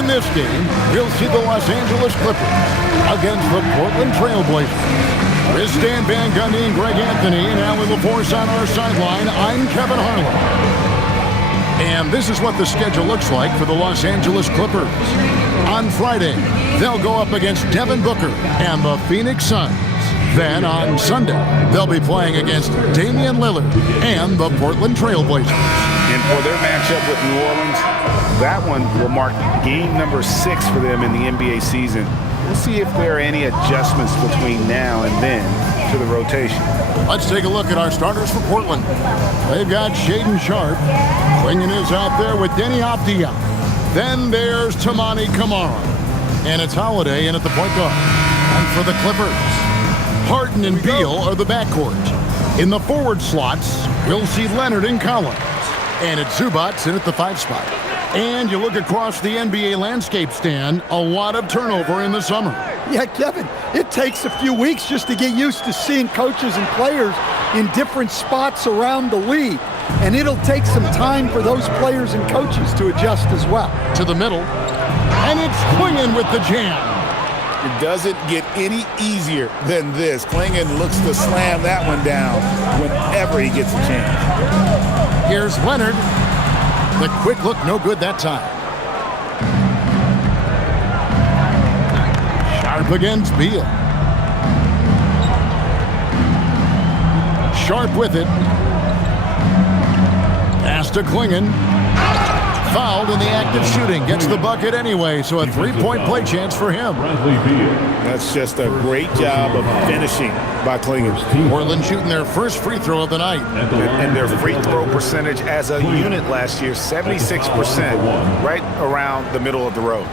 In this game, we'll see the Los Angeles Clippers against the Portland Trail Blazers. With Stan Van Gundy and Greg Anthony and Alan LaForce on our sideline, I'm Kevin Harlan. And this is what the schedule looks like for the Los Angeles Clippers. On Friday, they'll go up against Devin Booker and the Phoenix Suns. Then on Sunday, they'll be playing against Damian Lillard and the Portland Trail Blazers. And for their matchup with New Orleans, that one will mark game number 6 for them in the NBA season. We'll see if there are any adjustments between now and then to the rotation. Let's take a look at our starters for Portland. They've got Shaedon Sharpe. Klingen is out there with Denny Avdija. Then there's Toumani Camara. And it's Holiday in at the point guard. And for the Clippers, Harden and Beal are the backcourt. In the forward slots, we'll see Leonard and Collins. And it's Zubac in at the 5 spot. And you look across the NBA landscape, Stan, a lot of turnover in the summer. Yeah, Kevin, it takes a few weeks just to get used to seeing coaches and players in different spots around the league. And it'll take some time for those players and coaches to adjust as well. To the middle. And it's Klingen with the jam. It doesn't get any easier than this. Klingen looks to slam that one down whenever he gets a chance. Here's Leonard. The quick look, no good that time. Sharpe against Beal. Sharpe with it. Pass to Klingen. Fouled in the act of shooting. Gets the bucket anyway, so a 3-point play chance for him. That's just a great job of finishing by Klingen. Portland shooting their first free throw of the night. And their free throw percentage as a unit last year, 76%, right around the middle of the road.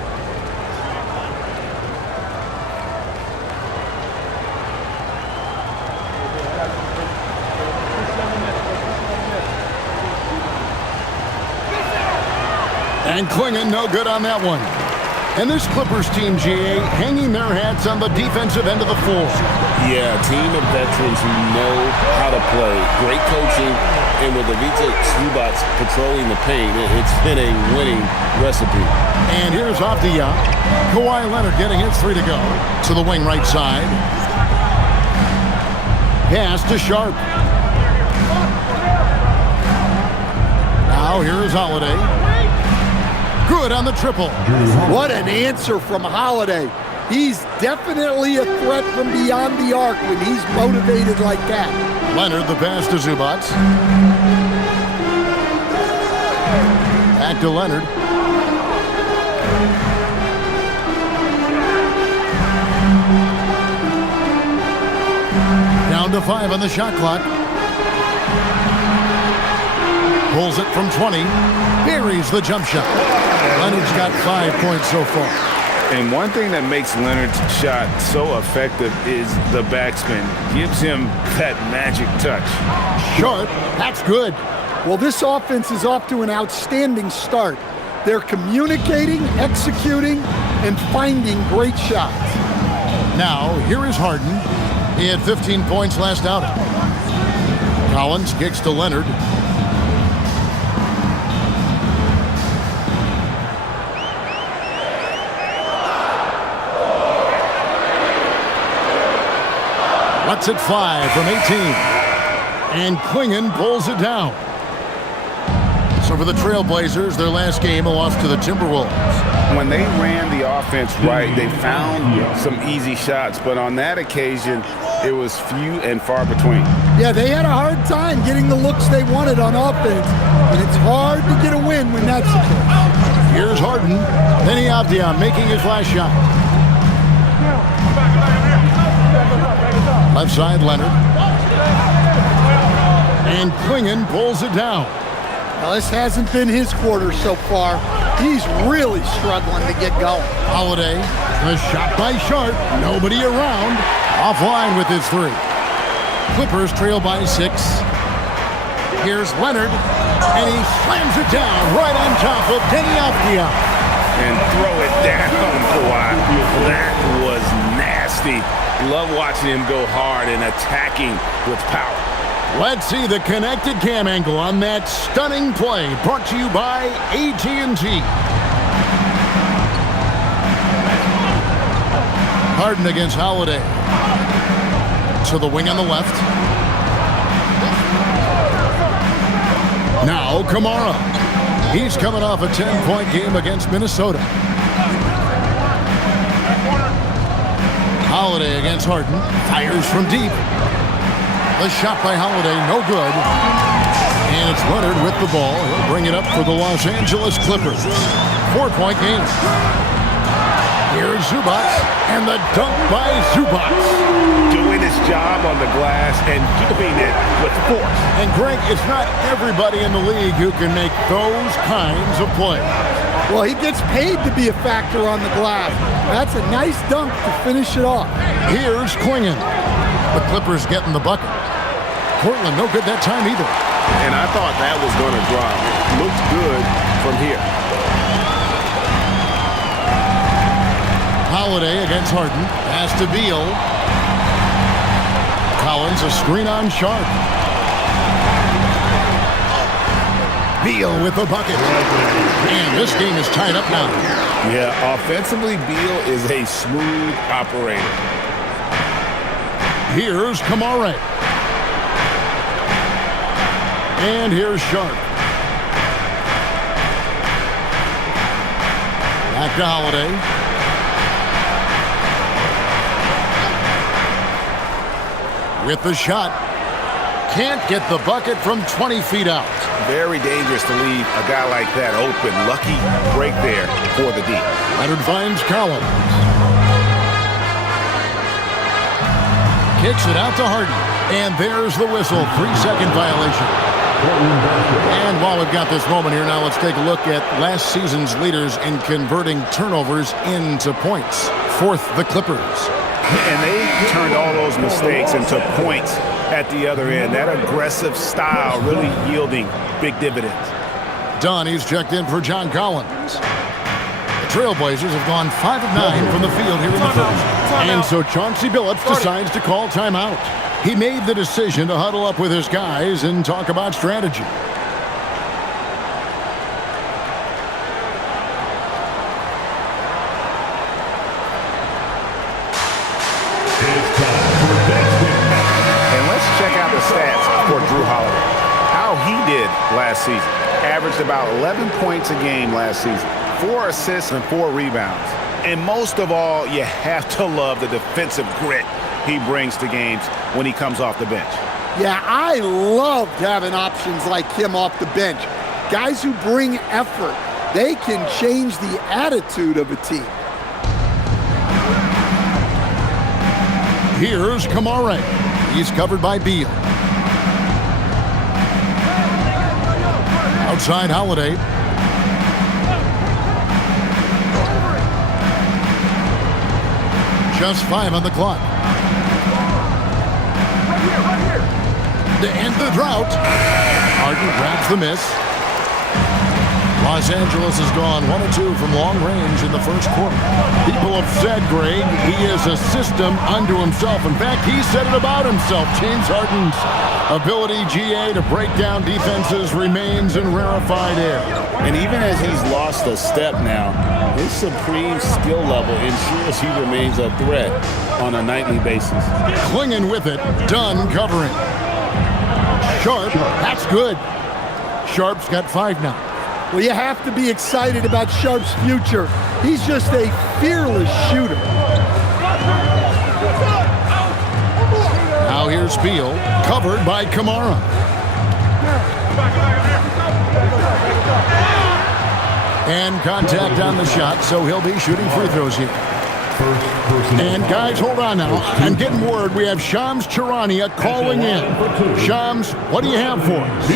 And Klingen no good on that one. And this Clippers team, GA, hanging their hats on the defensive end of the floor. Yeah, a team of veterans who know how to play. Great coaching, and with Ivica Zubac patrolling the paint, it's been a winning recipe. And here's Avdija. Kawhi Leonard getting his 3 to go. To the wing right side. Pass to Sharpe. Now here is Holiday. Good on the triple. What an answer from Holiday. He's definitely a threat from beyond the arc when he's motivated like that. Leonard the pass to Zubac. Back to Leonard. Down to 5 on the shot clock. Pulls it from 20. Buries the jump shot. Leonard's got 5 points so far. And one thing that makes Leonard's shot so effective is the backspin. Gives him that magic touch. Sharpe, that's good. Well, this offense is off to an outstanding start. They're communicating, executing, and finding great shots. Now, here is Harden. He had 15 points last outing. Collins kicks to Leonard. Lets it fly from 18. And Klingen pulls it down. So for the Trailblazers, their last game, a loss to the Timberwolves. When they ran the offense right, they found some easy shots, but on that occasion, it was few and far between. Yeah, they had a hard time getting the looks they wanted on offense, and it's hard to get a win when that's the case. Here's Harden. Denny Avdija making his last shot. Left side, Leonard. And Klingen pulls it down. Now, this hasn't been his quarter so far. He's really struggling to get going. Holiday, the shot by Sharpe. Nobody around. Offline with his 3. Clippers trail by 6. Here's Leonard. And he slams it down right on top of Denny Avdija. And throw it down, Kawhi. That was nasty. Love watching him go hard and attacking with power. Let's see the connected cam angle on that stunning play, brought to you by AT&T. Harden against Holiday. To the wing on the left. Now Kamara. He's coming off a 10-point game against Minnesota. Holiday against Harden. Fires from deep. The shot by Holiday, no good. And it's Leonard with the ball. He'll bring it up for the Los Angeles Clippers. 4-point game. Here's Zubac, and the dunk by Zubac. Doing his job on the glass and doing it with force. And Greg, it's not everybody in the league who can make those kinds of plays. Well, he gets paid to be a factor on the glass. That's a nice dunk to finish it off. Here's Klingon. The Clippers getting the bucket. Portland, no good that time either. And I thought that was going to drop. It looked good from here. Holiday against Harden. Pass to Beal. Collins, a screen on Sharp. Beal with the bucket. And this game is tied up now. Yeah, offensively, Beal is a smooth operator. Here's Kamara. And here's Sharp. Back to Holiday. With the shot. Can't get the bucket from 20 feet out. Very dangerous to leave a guy like that open. Lucky break there for the D. Leonard finds Collins. Kicks it out to Harden. And there's the whistle. 3-second violation. And while we've got this moment here, now let's take a look at last season's leaders in converting turnovers into points. Fourth, the Clippers. And they turned all those mistakes into points at the other end. That aggressive style really yielding big dividends. Dunn, he's checked in for John Collins. The Trailblazers have gone 5 of 9 from the field here in the first. And so Chauncey Billups decides to call timeout. He made the decision to huddle up with his guys and talk about strategy. And let's check out the stats for Drew Holiday. How he did last season. Averaged about 11 points a game last season. 4 assists and 4 rebounds. And most of all, you have to love the defensive grit he brings to games when he comes off the bench. Yeah, I loved having options like him off the bench. Guys who bring effort. They can change the attitude of a team. Here's Kamara. He's covered by Beal. Outside Holiday. Just 5 on the clock. To end the drought. Harden grabs the miss. Los Angeles has gone 1 of 2 from long range in the first quarter. People have said, Greg, he is a system unto himself. In fact, he said it about himself. James Harden's ability, GA, to break down defenses remains in rarefied air. And even as he's lost a step now, his supreme skill level ensures he remains a threat on a nightly basis. Clinging with it, Dunn covering. Sharp, that's good. Sharp's got 5 now. Well, you have to be excited about Sharp's future. He's just a fearless shooter. Now here's Beal, covered by Kamara. And contact on the shot, so he'll be shooting free throws here. And guys, hold on now. I'm getting word we have Shams Charania calling in. Shams, what do you have for us?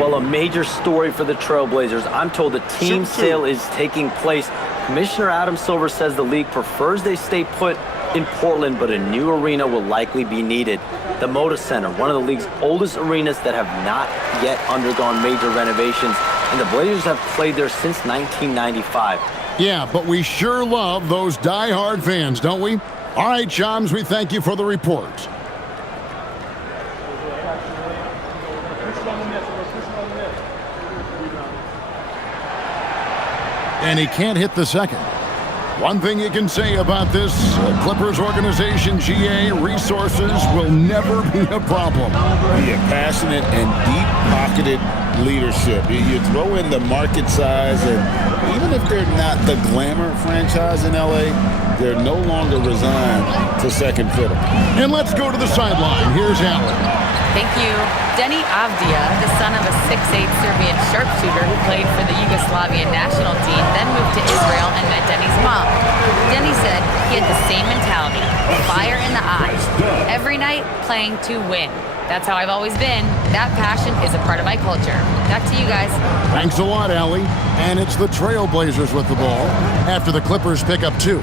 Well, a major story for the Trailblazers. I'm told the team sale is taking place. Commissioner Adam Silver says the league prefers they stay put in Portland, but a new arena will likely be needed. The Moda Center, one of the league's oldest arenas that have not yet undergone major renovations, and the Blazers have played there since 1995. Yeah, but we sure love those die-hard fans, don't we? All right, Shams, we thank you for the report. And he can't hit the second. One thing you can say about this Clippers organization, GA, resources will never be a problem. Yeah, passionate and deep-pocketed leadership. You throw in the market size, and even if they're not the glamour franchise in LA, they're no longer resigned to second fiddle. And let's go to the sideline. Here's Allen. Thank you. Denny Avdia, the son of a 6'8" Serbian sharpshooter who played for the Yugoslavian national team, then moved to Israel and met Denny's mom. Denny said he had the same mentality, fire in the eyes, every night playing to win. That's how I've always been. That passion is a part of my culture. Back to you guys. Thanks a lot, Allie. And it's the Trailblazers with the ball after the Clippers pick up 2.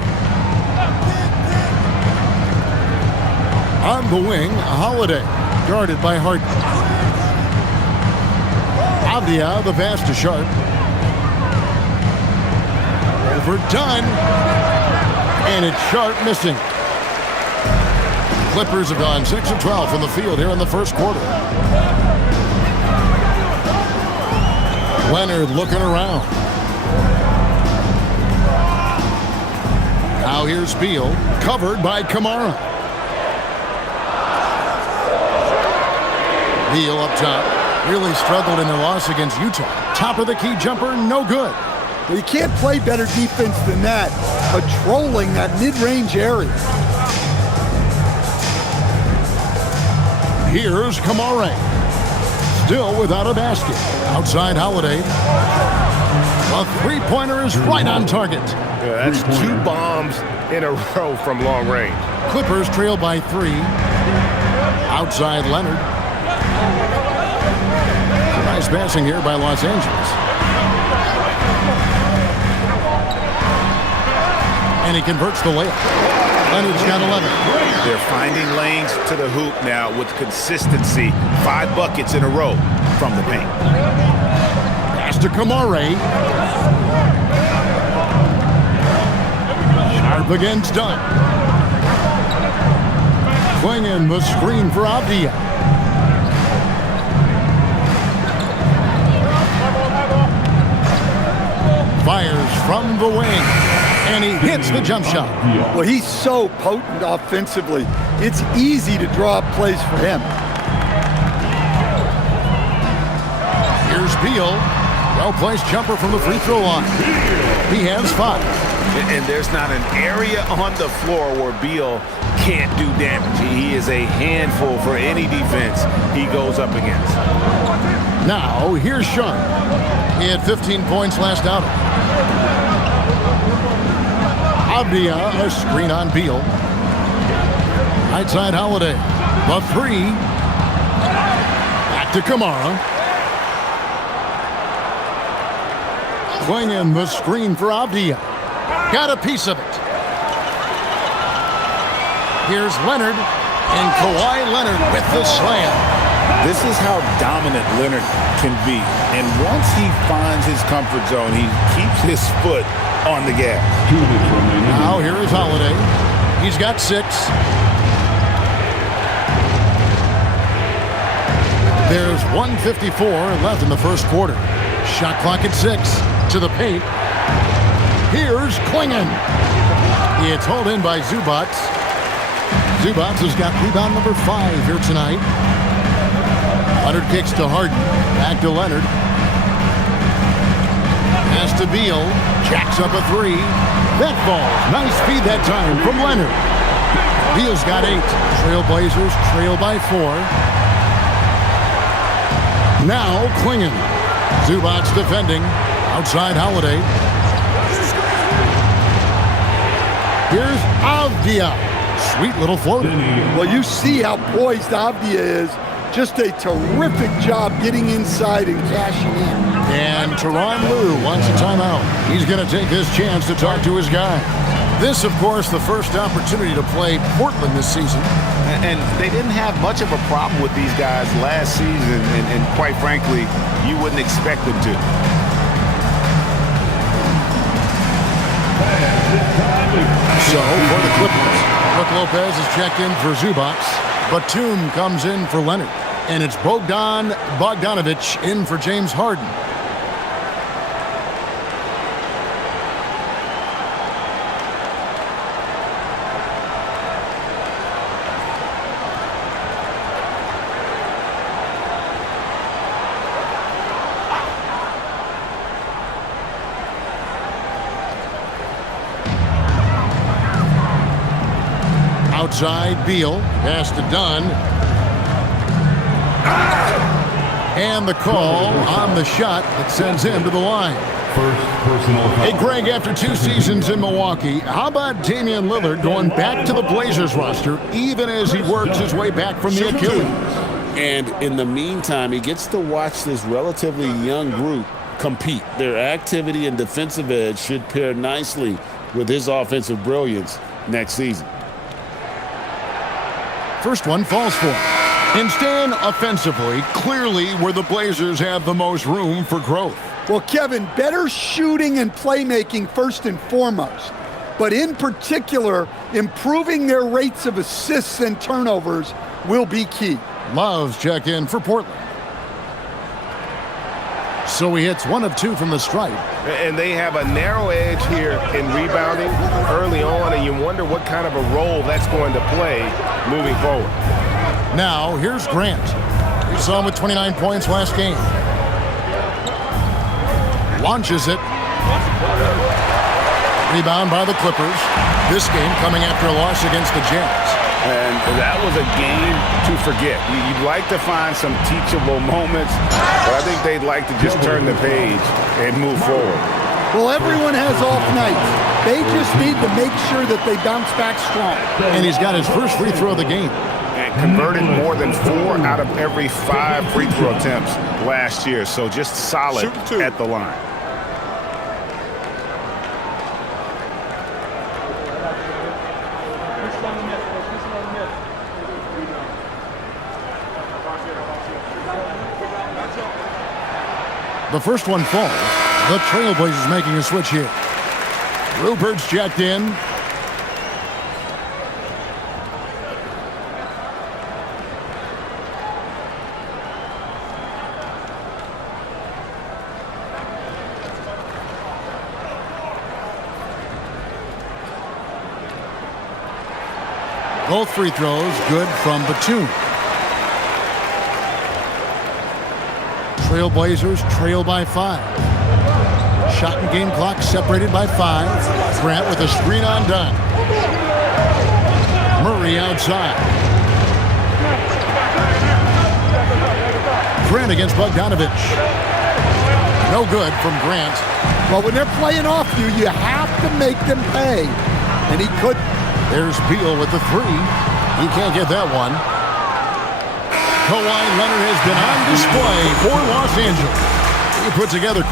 On the wing, Holiday, guarded by Harden. Avdia, the pass to Sharp. Overdone. And it's Sharp missing. Clippers have gone 6 of 12 from the field here in the first quarter. Leonard looking around. Now here's Beal, covered by Kamara. Beal up top. Really struggled in their loss against Utah. Top of the key jumper, no good. Well, you can't play better defense than that, patrolling that mid-range area. Here's Kamara. Still without a basket. Outside Holiday. A three-pointer is right on target. Yeah, that's 2 bombs in a row from long range. Clippers trail by 3. Outside Leonard. Nice passing here by Los Angeles. And he converts the layup. Leonard's got 11. They're finding lanes to the hoop now with consistency. 5 buckets in a row from the paint. Pass to Kamara. Sharp against Dunn. Swinging the screen for Avdia. Fires from the wing. And he hits the jump shot. Well, he's so potent offensively. It's easy to draw up plays for him. Here's Beal. Well-placed jumper from the free throw line. He has 5. And there's not an area on the floor where Beal can't do damage. He is a handful for any defense he goes up against. Now, here's Sharp. He had 15 points last outing. Avdia, a screen on Beal. Right side Holiday. The 3. Back to Kamara. Swinging the screen for Avdia. Got a piece of it. Here's Leonard. And Kawhi Leonard with the slam. This is how dominant Leonard can be. And once he finds his comfort zone, he keeps his foot on the gas. Now here is Holiday. He's got 6. There's 1:54 left in the first quarter. Shot clock at 6. To the paint. Here's Klingon. It's hauled in by Zubac. Zubac has got rebound number 5 here tonight. Leonard kicks to Harden. Back to Leonard. Pass to Beal. Jacks up a 3. That ball. Nice speed that time from Leonard. Beal's got 8. Trailblazers trail by 4. Now Klingon. Zubac defending. Outside Holiday. Here's Avdia. Sweet little floater. Well, you see how poised Avdia is. Just a terrific job getting inside and cashing in. And Tyronn Lue wants a timeout. He's going to take this chance to talk to his guy. This, of course, the first opportunity to play Portland this season. And they didn't have much of a problem with these guys last season, and quite frankly, you wouldn't expect them to. So, for the Clippers, Brook Lopez is checked in for Zubac. Batum comes in for Leonard. And it's Bogdanovich in for James Harden. Outside, Beal. Pass to Dunn. And the call on the shot that sends him to the line. First personal foul. Hey, Greg, after 2 seasons in Milwaukee, how about Damian Lillard going back to the Blazers roster even as he works his way back from the Achilles? And in the meantime, he gets to watch this relatively young group compete. Their activity and defensive edge should pair nicely with his offensive brilliance next season. First one falls for him. And staying offensively, clearly where the Blazers have the most room for growth. Well, Kevin, better shooting and playmaking first and foremost. But in particular, improving their rates of assists and turnovers will be key. Love's check in for Portland. So he hits 1 of 2 from the stripe. And they have a narrow edge here in rebounding early on, and you wonder what kind of a role that's going to play moving forward. Now, here's Grant. We saw him with 29 points last game. Launches it. Rebound by the Clippers. This game coming after a loss against the Jazz. And that was a game to forget. You'd like to find some teachable moments, but I think they'd like to just turn the page and move forward. Well, everyone has off nights. They just need to make sure that they bounce back strong. And he's got his first free throw of the game. And converted more than 4 out of every 5 free throw attempts last year. So just solid at the line. The first one falls. The Trailblazers making a switch here. Rupert's checked in. Both free throws good from Batum. Trailblazers trail by 5. Shot and game clock separated by 5. Grant with a screen on Dunn. Murray outside. Grant against Bogdanovich. No good from Grant. Well, when they're playing off you, you have to make them pay. And he couldn't. There's Beal with the 3. He can't get that one. Kawhi Leonard has been on display for Los Angeles. He put together.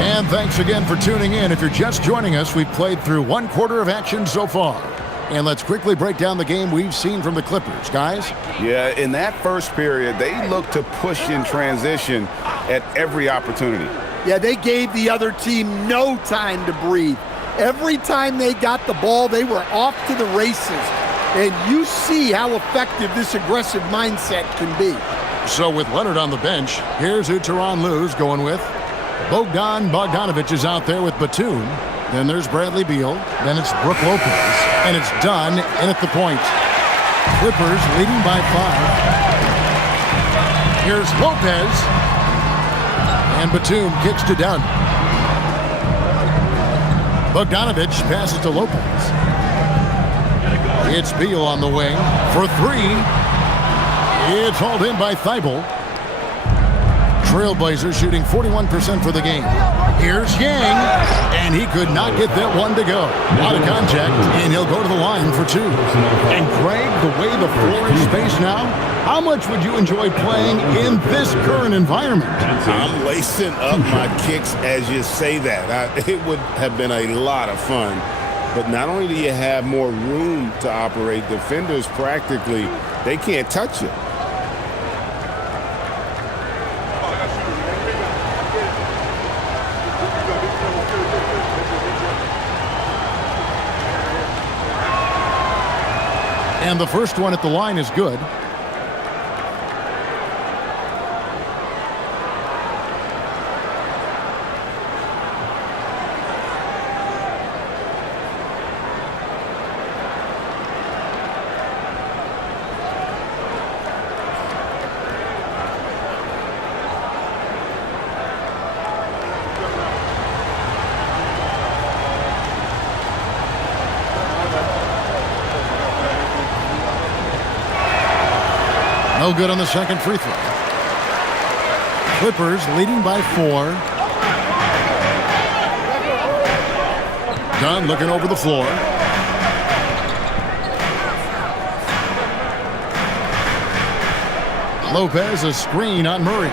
And thanks again for tuning in. If you're just joining us, we've played through 1 quarter of action so far. And let's quickly break down the game we've seen from the Clippers, guys. Yeah, in that first period, they looked to push in transition at every opportunity. Yeah, they gave the other team no time to breathe. Every time they got the ball, they were off to the races. And you see how effective this aggressive mindset can be. So with Leonard on the bench, here's who Tyronn Lue's going with. Bogdanovich is out there with Batum. Then there's Bradley Beal. Then it's Brook Lopez. And it's done in at the point. Clippers leading by 5. Here's Lopez. And Batum kicks to Dunn. Bogdanovich passes to Lopez. It's Beal on the wing for 3. It's hauled in by Thibault. Trailblazers shooting 41% for the game. Here's Yang, and he could not get that one to go. Out of contact, and he'll go to the line for 2. And Greg, the way the floor is spaced now, how much would you enjoy playing in this current environment? I'm lacing up my kicks as you say that. It would have been a lot of fun. But not only do you have more room to operate, defenders practically, they can't touch you. And the first one at the line is good. No good on the second free throw. Clippers leading by 4. Dunn looking over the floor. Lopez, a screen on Murray.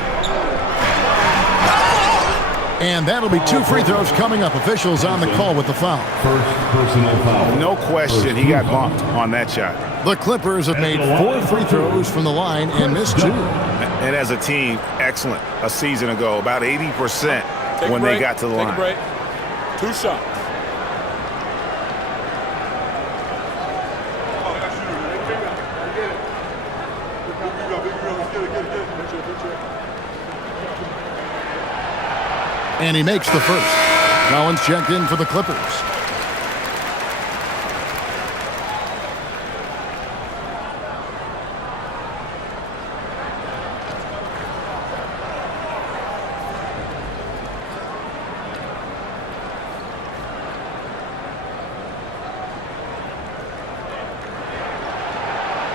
And that'll be 2 free throws coming up. Officials on the call with the foul. First personal foul. No question, he got bumped on that shot. The Clippers have made 4 free throws from the line and missed 2. And as a team, excellent. A season ago, about 80% when they got to the line. Take a break. 2 shots. And he makes the first. Collins checked in for the Clippers.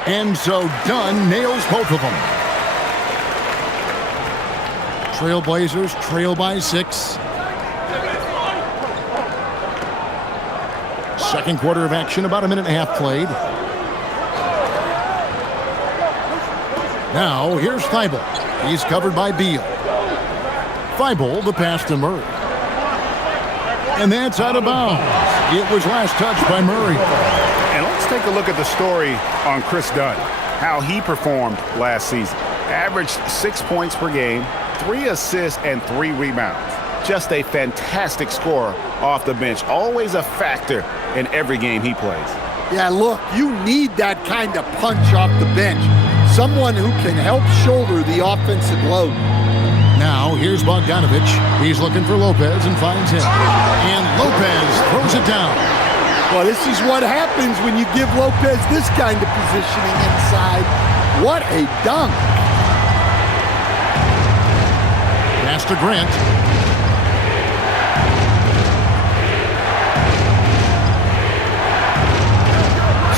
And so Dunn nails both of them. Trailblazers trail by 6. Second quarter of action, about a minute and a half played. Now, here's Thibault. He's covered by Beal. Thibault, the pass to Murray. And that's out of bounds. It was last touched by Murray. And let's take a look at the story on Chris Dunn, how he performed last season. Averaged 6 points per game, 3 assists, and 3 rebounds. Just a fantastic scorer off the bench. Always a factor in every game he plays. Yeah, look, you need that kind of punch off the bench. Someone who can help shoulder the offensive load. Now, here's Bogdanovic. He's looking for Lopez and finds him. And Lopez throws it down. Well, this is what happens when you give Lopez this kind of positioning inside. What a dunk. Pass to Grant.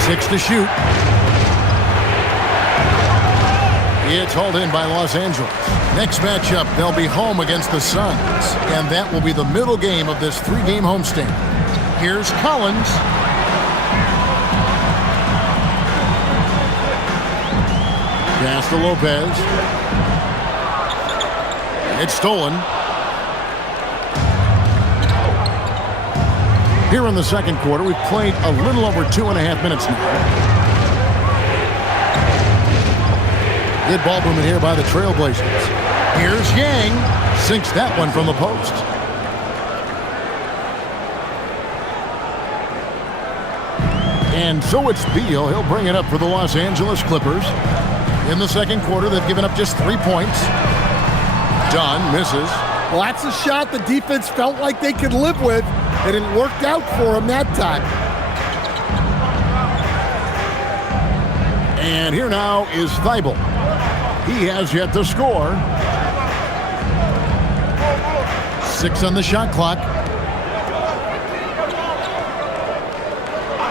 Six to shoot. It's hauled in by Los Angeles. Next matchup, they'll be home against the Suns. And that will be the middle game of this 3-game homestand. Here's Collins. Pass to Lopez. It's stolen. Here in the second quarter, we've played a little over 2.5 minutes now. Good ball movement here by the Trailblazers. Here's Yang. Sinks that one from the post. And so it's Beal. He'll bring it up for the Los Angeles Clippers. In the second quarter, they've given up just 3 points. Dunn misses. Well, that's a shot the defense felt like they could live with, and it worked out for them that time. And here now is Thibault. He has yet to score. 6 on the shot clock.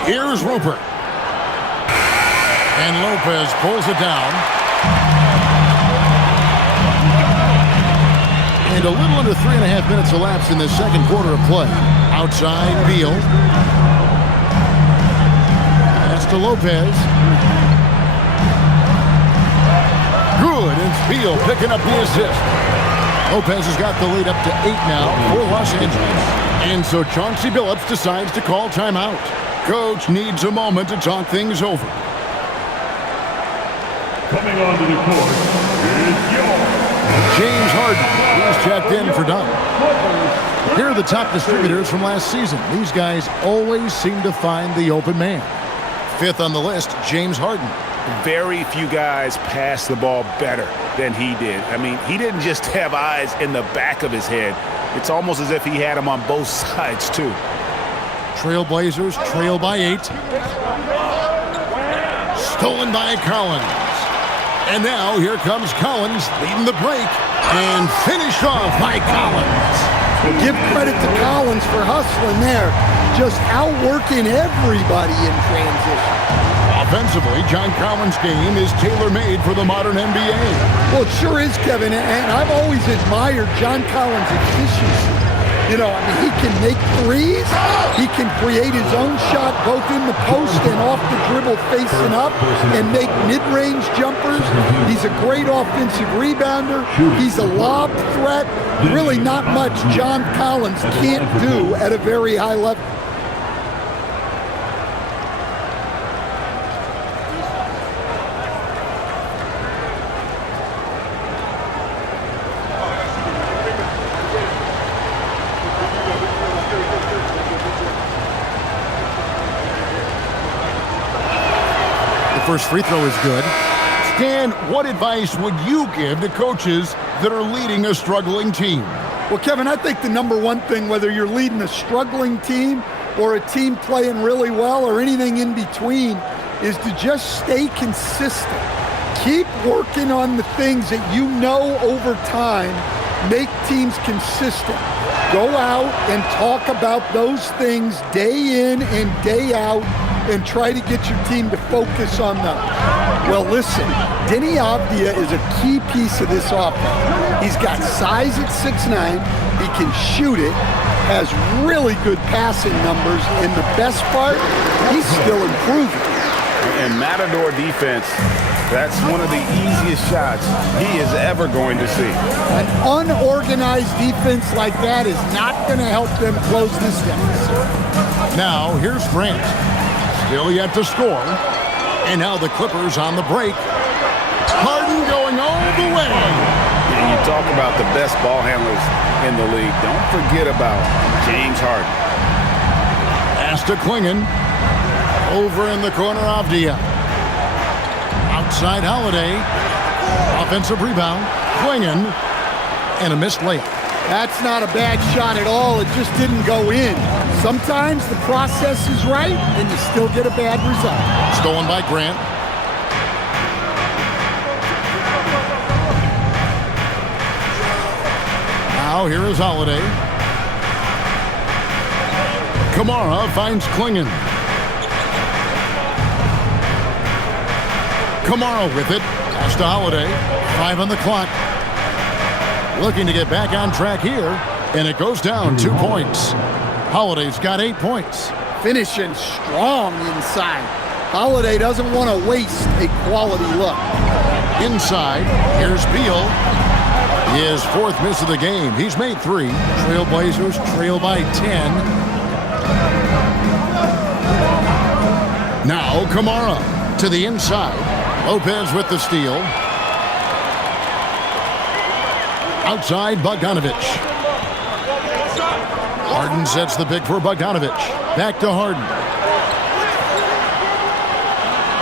Here's Rupert. And Lopez pulls it down. And a little under 3.5 minutes elapsed in the second quarter of play. Outside, Beal. Pass to Lopez. Good, and Beal picking up the assist. Lopez has got the lead up to 8 now for Los Angeles. And so Chauncey Billups decides to call timeout. Coach needs a moment to talk things over. Coming onto the court is James Harden. He's checked in for Dunn. Here are the top distributors from last season. These guys always seem to find the open man. 5th on the list, James Harden. Very few guys pass the ball better than he did. I mean, he didn't just have eyes in the back of his head. It's almost as if he had them on both sides, too. Trailblazers trail by 8. Stolen by Collins. And now here comes Collins leading the break. And finished off by Collins. Well, give credit to Collins for hustling there. Just outworking everybody in transition. Defensively, John Collins' game is tailor-made for the modern NBA. Well, it sure is, Kevin, and I've always admired John Collins' efficiency. You know, I mean, he can make threes. He can create his own shot both in the post and off the dribble facing up and make mid-range jumpers. He's a great offensive rebounder. He's a lob threat. Really not much John Collins can't do at a very high level. First free throw is good. Stan, what advice would you give to coaches that are leading a struggling team? Well, Kevin, I think the number one thing, whether you're leading a struggling team or a team playing really well or anything in between, is to just stay consistent. Keep working on the things that you know over time make teams consistent. Go out and talk about those things day in and day out and try to get your team to focus on them. Well, listen, Denny Avdia is a key piece of this offense. He's got size at 6'9", he can shoot it, has really good passing numbers, and the best part, he's still improving. And Matador defense, that's one of the easiest shots he is ever going to see. An unorganized defense like that is not going to help them close this deficit. Now, here's Grant. Still yet to score. And now the Clippers on the break. Harden going all the way. And you talk about the best ball handlers in the league. Don't forget about James Harden. Pass to Klingon. Over in the corner, Avdia. Outside Holiday. Offensive rebound. Klingon. And a missed layup. That's not a bad shot at all. It just didn't go in. Sometimes the process is right, and you still get a bad result. Stolen by Grant. Now here is Holiday. Kamara finds Klingon. Kamara with it. Pass to Holiday. 5 on the clock. Looking to get back on track here, and it goes down 2 points. Holiday's got 8 points. Finishing strong inside. Holiday doesn't want to waste a quality look. Inside, here's Beal. His 4th miss of the game. He's made 3. Trailblazers trail by 10. Now Kamara to the inside. Lopez with the steal. Outside, Bogdanovich. Harden sets the pick for Bogdanovich. Back to Harden.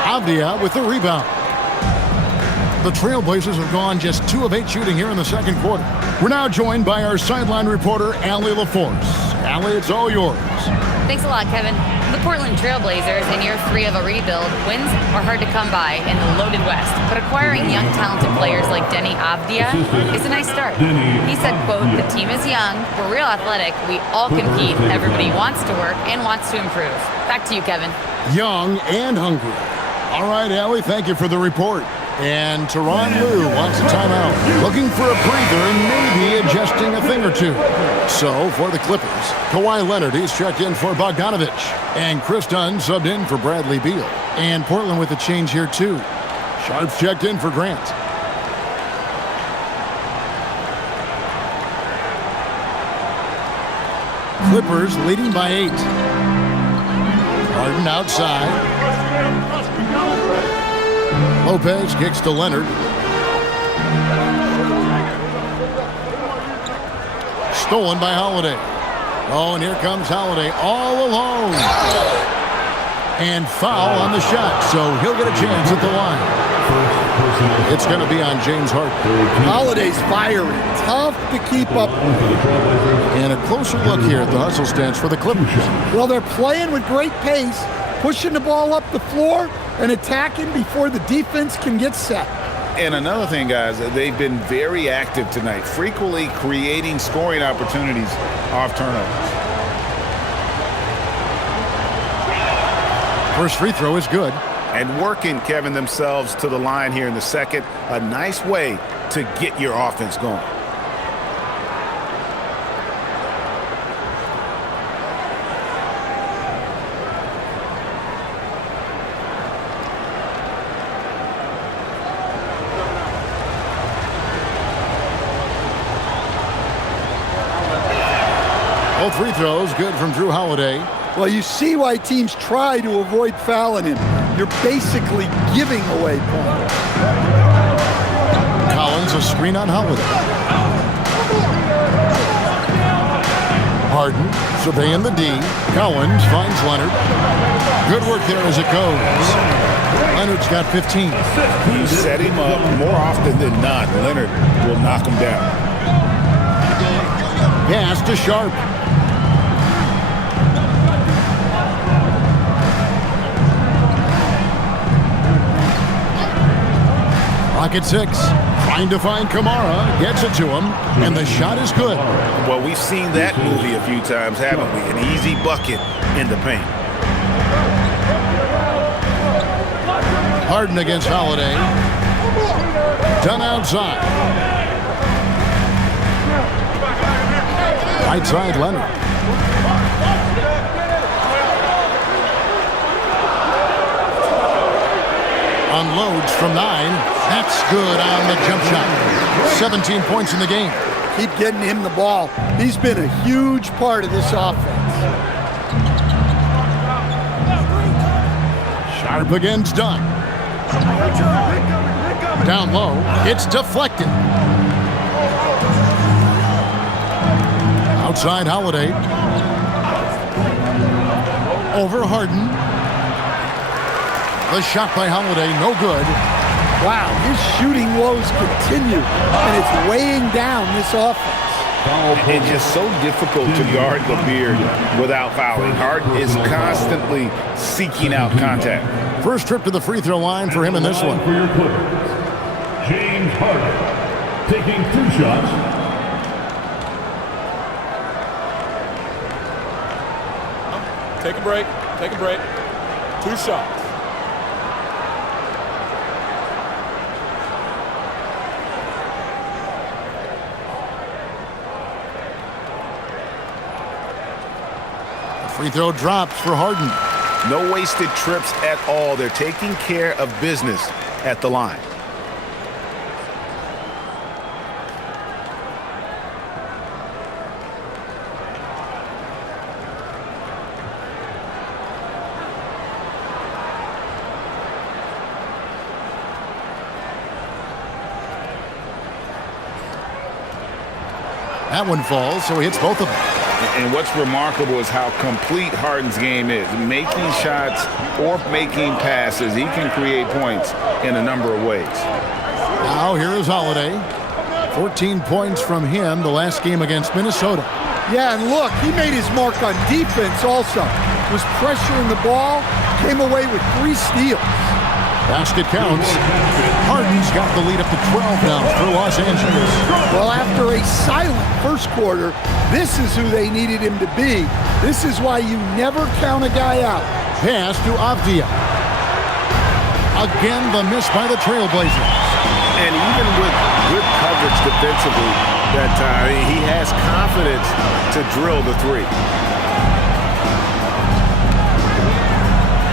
Avdia with the rebound. The Trailblazers have gone just 2 of 8 shooting here in the second quarter. We're now joined by our sideline reporter, Allie LaForce. Allie, it's all yours. Thanks a lot, Kevin. The Portland Trailblazers, in year 3 of a rebuild, wins are hard to come by in the loaded West. But acquiring young, talented players like Denny Avdia is a nice start. He said, quote, "The team is young, we're real athletic, we all compete, everybody wants to work and wants to improve." Back to you, Kevin. Young and hungry. All right, Allie, thank you for the report. And Tyronn Lue wants a timeout. Looking for a breather and maybe adjusting a thing or two. So, for the Clippers, Kawhi Leonard, he's checked in for Bogdanovich. And Chris Dunn subbed in for Bradley Beal. And Portland with a change here, too. Sharp's checked in for Grant. Clippers leading by 8. Harden outside. Lopez kicks to Leonard. Stolen by Holiday. Oh, and here comes Holiday all alone. And foul on the shot, so he'll get a chance at the line. It's going to be on James Harden. Holiday's firing. Tough to keep up with. And a closer look here at the hustle stance for the Clippers. Well, they're playing with great pace, pushing the ball up the floor and attacking before the defense can get set. And another thing, guys, they've been very active tonight, frequently creating scoring opportunities off turnovers. First free throw is good. and working, Kevin, themselves to the line here in the second. A nice way to get your offense going. Both free throws good from Drew Holiday. Well, you see why teams try to avoid fouling him. You're basically giving away points. Collins a screen on Holiday. Harden surveying the D. Collins finds Leonard. Good work there as it goes. Leonard's got 15. You set him up more often than not. Leonard will knock him down. Pass to Sharp. Rocket 6, trying to find Kamara, gets it to him, and the shot is good. Well, we've seen that movie a few times, haven't we? An easy bucket in the paint. Harden against Holiday. Done outside. Right side, Leonard. Unloads from 9. That's good on the jump shot. 17 points in the game. Keep getting him the ball. He's been a huge part of this offense. Sharp against Dunn. Down low. It's deflected. Outside Holiday. Over Harden. The shot by Holiday, no good. Wow, his shooting woes continue, and it's weighing down this offense. It's just so difficult to guard the beard without fouling. Harden is constantly seeking out contact. First trip to the free throw line for him in this one. For your Clippers, James Harden taking 2 shots. Take a break. Take a break. 2 shots. Free throw drops for Harden. No wasted trips at all. They're taking care of business at the line. That one falls, so he hits both of them. And what's remarkable is how complete Harden's game is. Making shots or making passes, he can create points in a number of ways. Now here is Holiday. 14 points from him the last game against Minnesota. Yeah, and look, he made his mark on defense also. Was pressuring the ball, came away with 3 steals. Basket counts. Harden's got the lead up to 12 now for Los Angeles. Well, after a silent first quarter, this is who they needed him to be. This is why you never count a guy out. Pass to Avdia. Again, the miss by the Trailblazers. And even with good coverage defensively that time, he has confidence to drill the 3.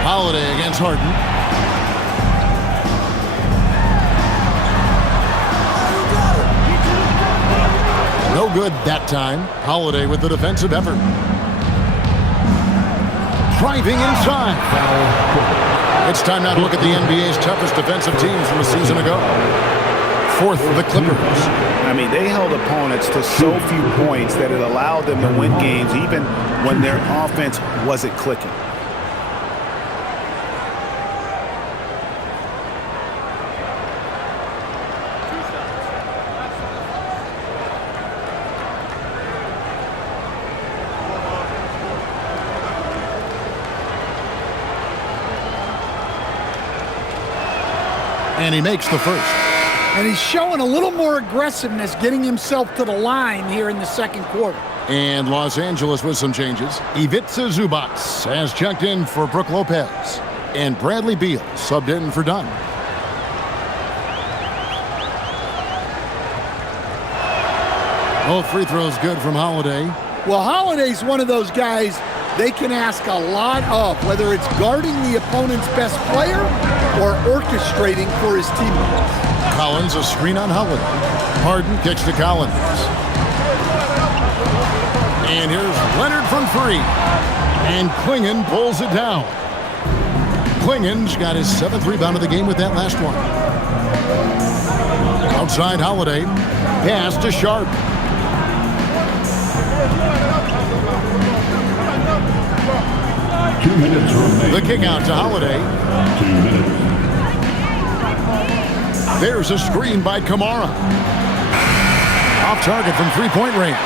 Holiday against Harden. No good that time. Holiday with the defensive effort. Driving inside. It's time now to look at the NBA's toughest defensive teams from a season ago. Fourth, the Clippers. I mean, they held opponents to so few points that it allowed them to win games even when their offense wasn't clicking. And he makes the first. And he's showing a little more aggressiveness, getting himself to the line here in the second quarter. And Los Angeles with some changes. Ivica Zubac has checked in for Brook Lopez. And Bradley Beal subbed in for Dunn. Both free throws good from Holiday. Well, Holiday's one of those guys they can ask a lot of, whether it's guarding the opponent's best player or orchestrating for his teammates. Collins, a screen on Holiday. Harden kicks to Collins. And here's Leonard from three. And Klingon pulls it down. Klingon's got his 7th rebound of the game with that last one. Outside Holiday. Pass to Sharp. The kick out to Holiday. 2 minutes. There's a screen by Kamara. Off target from three-point range.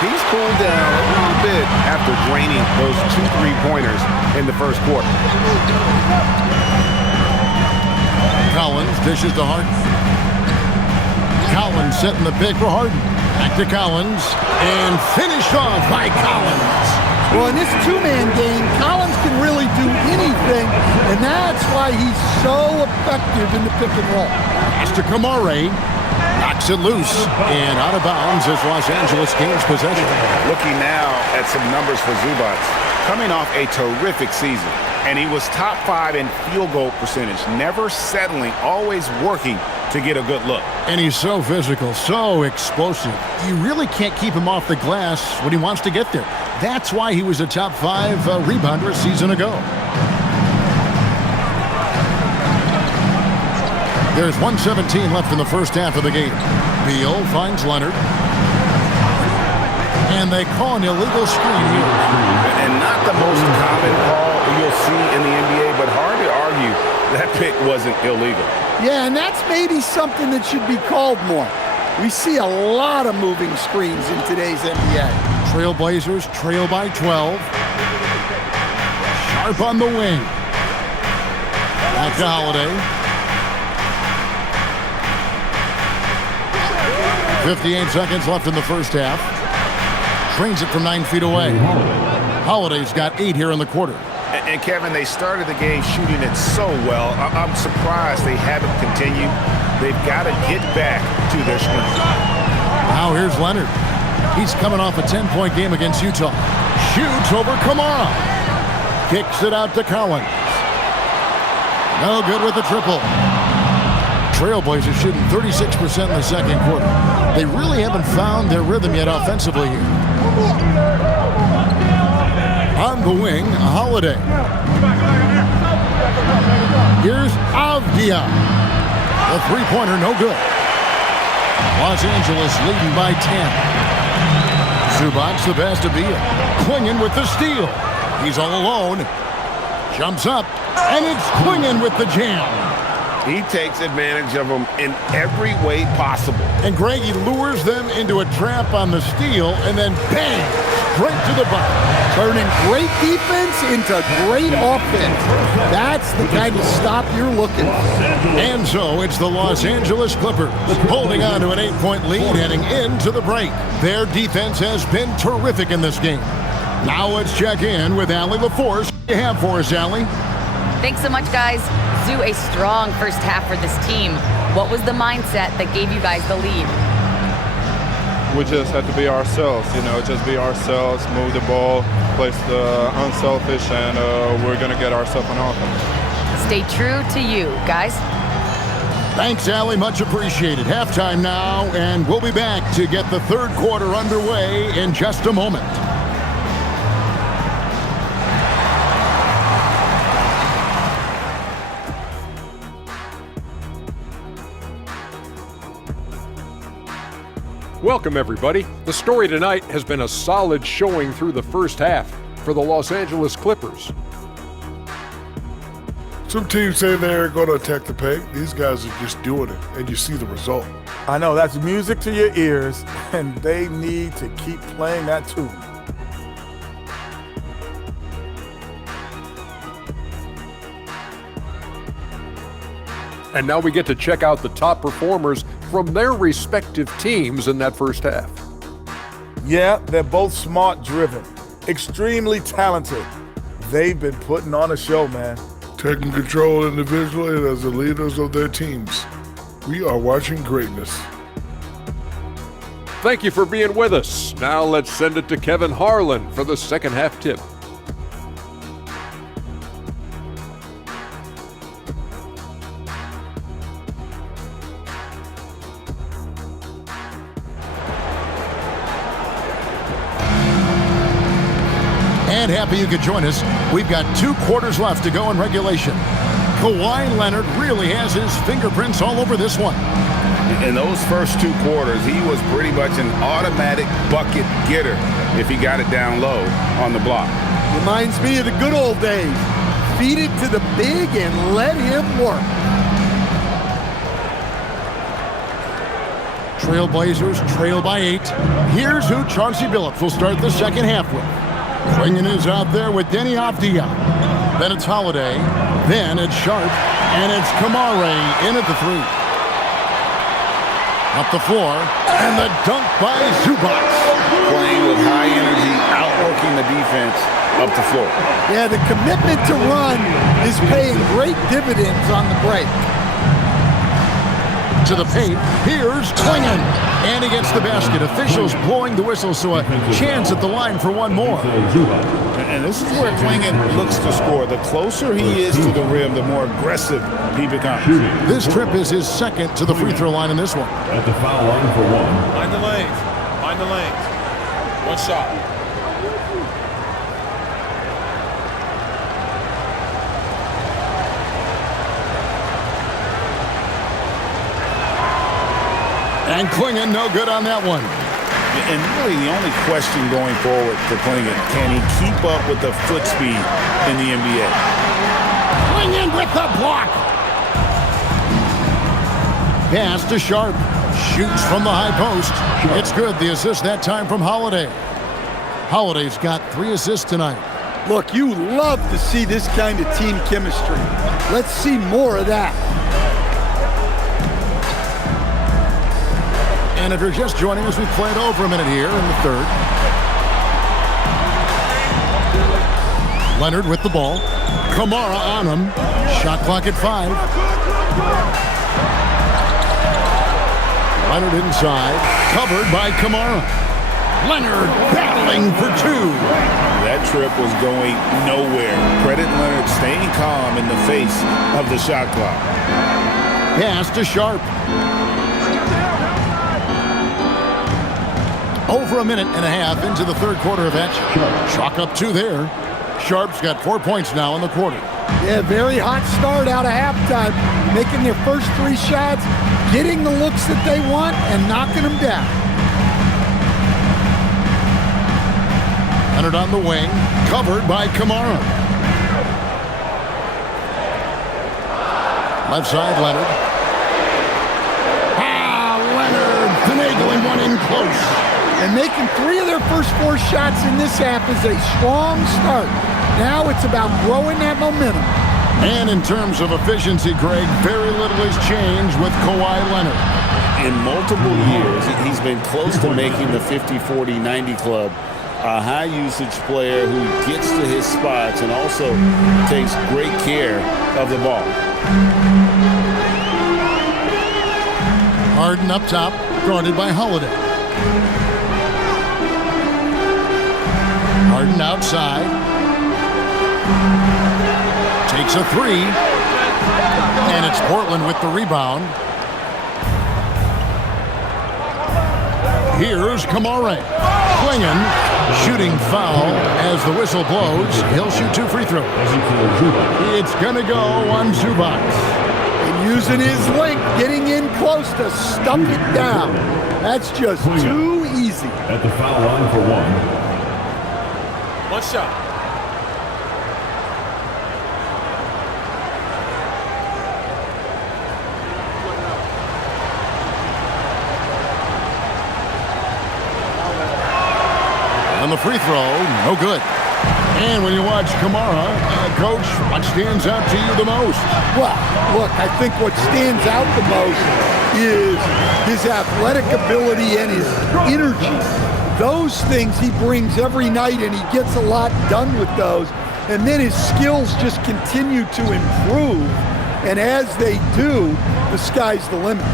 He's cooled down a little bit after draining those 2 3-pointers in the first quarter. Collins dishes to Harden. Collins setting the pick for Harden. Back to Collins. And finished off by Collins. Well, in this two-man game, Collins can really do anything, and that's why he's so effective in the pick and roll. Pass to Kamara. Knocks it loose. And out of bounds as Los Angeles gains possession. Looking now at some numbers for Zubac. Coming off a terrific season, and he was top 5 in field goal percentage, never settling, always working to get a good look. And he's so physical, so explosive. You really can't keep him off the glass when he wants to get there. That's why he was a top 5 rebounder a season ago. There's 1:17 left in the first half of the game. Beal finds Leonard. And they call an illegal screen here. And not the most common call you'll see in the NBA, but hard to argue that pick wasn't illegal. Yeah, and that's maybe something that should be called more. We see a lot of moving screens in today's NBA. Trailblazers trail by 12. Sharp on the wing. Back to Holiday. 58 seconds left in the first half. Trains it from 9 feet away. Holiday's got 8 here in the quarter. And Kevin, they started the game shooting it so well. I'm surprised they haven't continued. They've got to get back to their strength. Now here's Leonard. He's coming off a 10-point game against Utah. Shoots over Kamara. Kicks it out to Collins. No good with the triple. Trailblazers shooting 36% in the second quarter. They really haven't found their rhythm yet offensively here. On the wing, Holiday. Here's Avdia. The three-pointer, no good. Los Angeles leading by 10. Zubac, the pass to Beal. Klingon with the steal. He's all alone. Jumps up, and it's Klingon with the jam. He takes advantage of them in every way possible. And Greg, he lures them into a trap on the steal, and then bang, straight to the bucket. Turning great defense into great offense. That's the kind of stop you're looking for. And so it's the Los Angeles Clippers holding on to an 8-point lead heading into the break. Their defense has been terrific in this game. Now let's check in with Allie LaForce. What do you have for us, Allie? Thanks so much, guys. Zoo, a strong first half for this team. What was the mindset that gave you guys the lead? We just have to be ourselves, just be ourselves, move the ball, play unselfish, and we're going to get ourselves an offense. Stay true to you, guys. Thanks, Allie. Much appreciated. Halftime now, and we'll be back to get the third quarter underway in just a moment. Welcome, everybody. The story tonight has been a solid showing through the first half for the Los Angeles Clippers. Some teams say they're going to attack the paint. These guys are just doing it, and you see the result. I know, that's music to your ears, and they need to keep playing that tune. And now we get to check out the top performers from their respective teams in that first half. Yeah, they're both smart-driven, extremely talented. They've been putting on a show, man. taking control individually and as the leaders of their teams. We are watching greatness. Thank you for being with us. Now let's send it to Kevin Harlan for the second half tip. And happy you could join us. We've got 2 quarters left to go in regulation. Kawhi Leonard really has his fingerprints all over this one. In those first 2 quarters, he was pretty much an automatic bucket getter if he got it down low on the block. Reminds me of the good old days. Feed it to the big and let him work. Trailblazers trail by 8. Here's who Chauncey Billups will start the second half with. Swinging is out there with Denny Avdia. Then it's Holiday. Then it's Sharp. And it's Kamare in at the 3. Up the floor. And the dunk by Zubac. Playing with high energy, outworking the defense up the floor. Yeah, the commitment to run is paying great dividends on the break. To the paint. Here's Klingon. And he gets the basket. Officials blowing the whistle, so a chance at the line for one more. And this is where Klingon looks to score. The closer he is to the rim, the more aggressive he becomes. This trip is his second to the free throw line in this one. At the foul line for 1. Mind the lanes. Mind the lanes. 1 shot. And Klingon, no good on that one. And really the only question going forward for Klingon, can he keep up with the foot speed in the NBA? Klingon with the block. Pass to Sharp. Shoots from the high post. It's good. The assist that time from Holiday. Holiday's got 3 assists tonight. Look, you love to see this kind of team chemistry. Let's see more of that. And if you're just joining us, we've played over a minute here in the third. Leonard with the ball. Kamara on him. Shot clock at 5. Leonard inside. Covered by Kamara. Leonard battling for 2. That trip was going nowhere. Credit Leonard staying calm in the face of the shot clock. Pass to Sharp. Over a minute and a half into the third quarter of action. Chalk up 2 there. Sharp's got 4 points now in the quarter. Yeah, very hot start out of halftime. Making their first 3 shots, getting the looks that they want, and knocking them down. Leonard on the wing. Covered by Kamara. Left side, Leonard. Leonard finagling one in close. And making 3 of their first 4 shots in this half is a strong start. Now it's about growing that momentum. And in terms of efficiency, Greg, very little has changed with Kawhi Leonard. In multiple years, he's been close to making the 50-40-90 club. A high-usage player who gets to his spots and also takes great care of the ball. Harden up top, guarded by Holiday. Harden outside. Takes a 3. And it's Portland with the rebound. Here's Kamare. Klingon shooting foul as the whistle blows. He'll shoot 2 free throws. It's going to go on Zubac. And using his length, getting in close to stuff it down. That's just too easy. At the foul line for 1. 1 shot. On the free throw, no good. And when you watch Kamara, Coach, what stands out to you the most? Well, look, I think what stands out the most is his athletic ability and his energy. Those things he brings every night, and he gets a lot done with those. and then his skills just continue to improve. And as they do, the sky's the limit.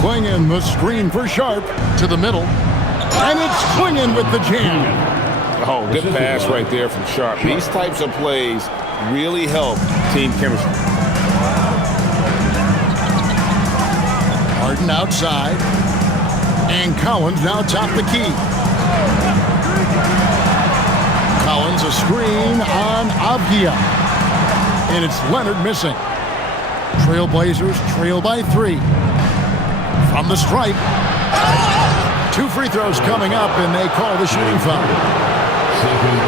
Clingan the screen for Sharp to the middle. And it's Clingan with the jam. Oh, good pass right there from Sharp. These types of plays really help team chemistry. Harden outside. And Collins now top the key. Collins a screen on Avdia. And it's Leonard missing. Trailblazers trail by 3. From the stripe. 2 free throws coming up, and they call the shooting foul.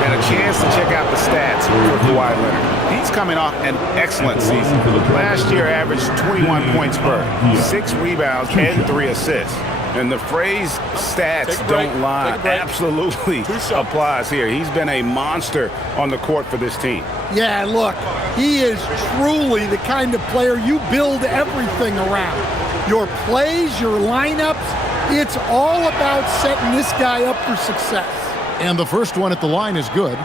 And a chance to check out the stats for Kawhi Leonard. He's coming off an excellent season. Last year averaged 21 points per, 6 rebounds, and 3 assists. And the phrase stats don't lie absolutely applies here. He's been a monster on the court for this team. Yeah, look, he is truly the kind of player you build everything around. Your plays, your lineups, it's all about setting this guy up for success. And the first one at the line is good.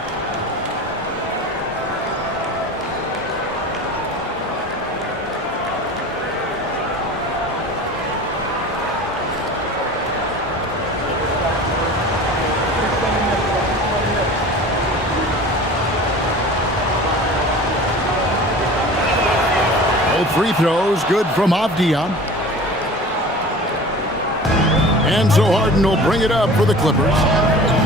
Both free throws good from Avdia. And so Harden will bring it up for the Clippers.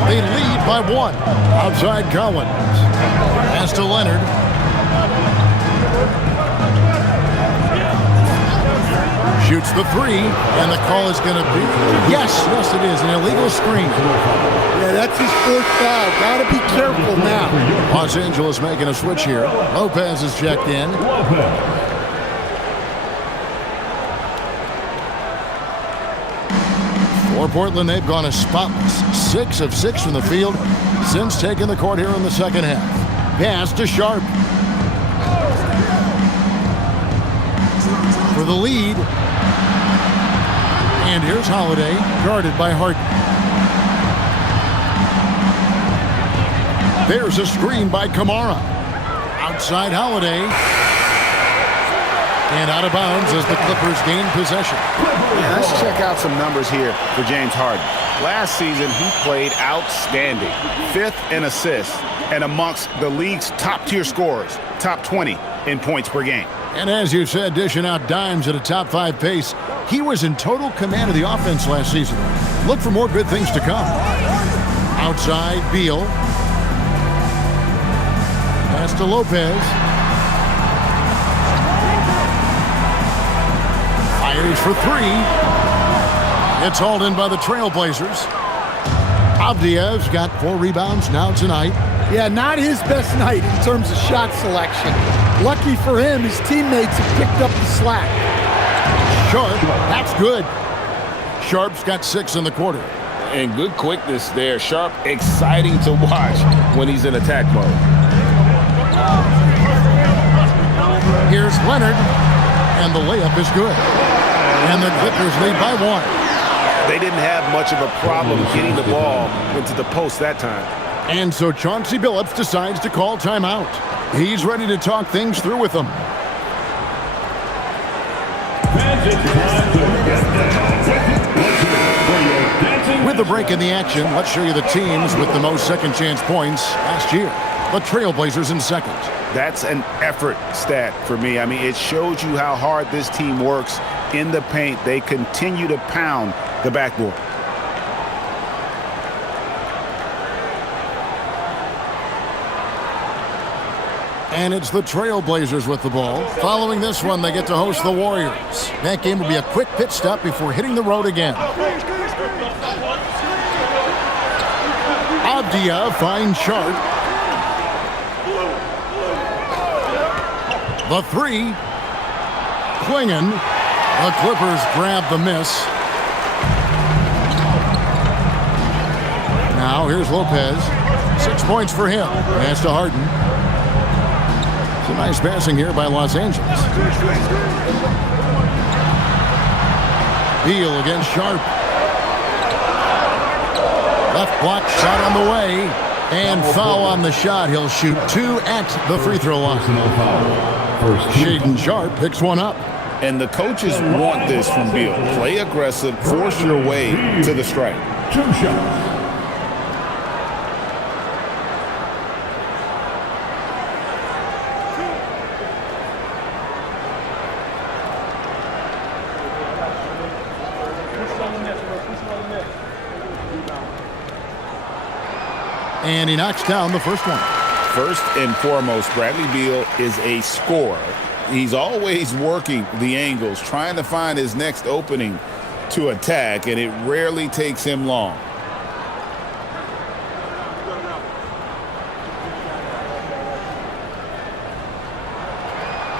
They lead by 1. Outside Collins. Pass to Leonard. Shoots the 3, and the call is going to be, yes, it is, an illegal screen. Yeah, that's his 4th foul. Got to be careful now. Los Angeles making a switch here. Lopez is checked in. For Portland, they've gone as spotless. 6 of 6 from the field since taking the court here in the second half. Pass to Sharp. For the lead. And here's Holiday, guarded by Harden. There's a screen by Kamara. Outside Holiday. And out of bounds as the Clippers gain possession. Yeah, let's check out some numbers here for James Harden. Last season, he played outstanding. 5th in assists and amongst the league's top-tier scorers, top 20 in points per game. And as you said, dishing out dimes at a top 5 pace, he was in total command of the offense last season. Look for more good things to come. Outside, Beal. Pass to Lopez. Fires for 3. It's hauled in by the Trailblazers. Avdia's got 4 rebounds now tonight. Yeah, not his best night in terms of shot selection. Lucky for him, his teammates have picked up the slack. Sharp, that's good. Sharp's got 6 in the quarter. And good quickness there. Sharp, exciting to watch when he's in attack mode. Here's Leonard, and the layup is good. And the Clippers lead by 1. They didn't have much of a problem getting the ball into the post that time. And so Chauncey Billups decides to call timeout. He's ready to talk things through with them. With a break in the action, let's show you the teams with the most second chance points last year. The Trailblazers in second. That's an effort stat for me. I mean, it shows you how hard this team works in the paint. They continue to pound the backboard. And it's the Trailblazers with the ball. Following this one, they get to host the Warriors. That game will be a quick pit stop before hitting the road again. Avdia finds Sharp. The 3. Clingan. The Clippers grab the miss. Now here's Lopez. 6 points for him. Pass to Harden. Some nice passing here by Los Angeles. Beal against Sharp. Left block shot on the way. And foul on the shot. He'll shoot 2 at the free throw line. Shaedon Sharpe picks one up. And the coaches want this from Beal. Play aggressive, force your way to the strike. 2 shots. And he knocks down the first one. First and foremost, Bradley Beal is a scorer. He's always working the angles, trying to find his next opening to attack, and it rarely takes him long.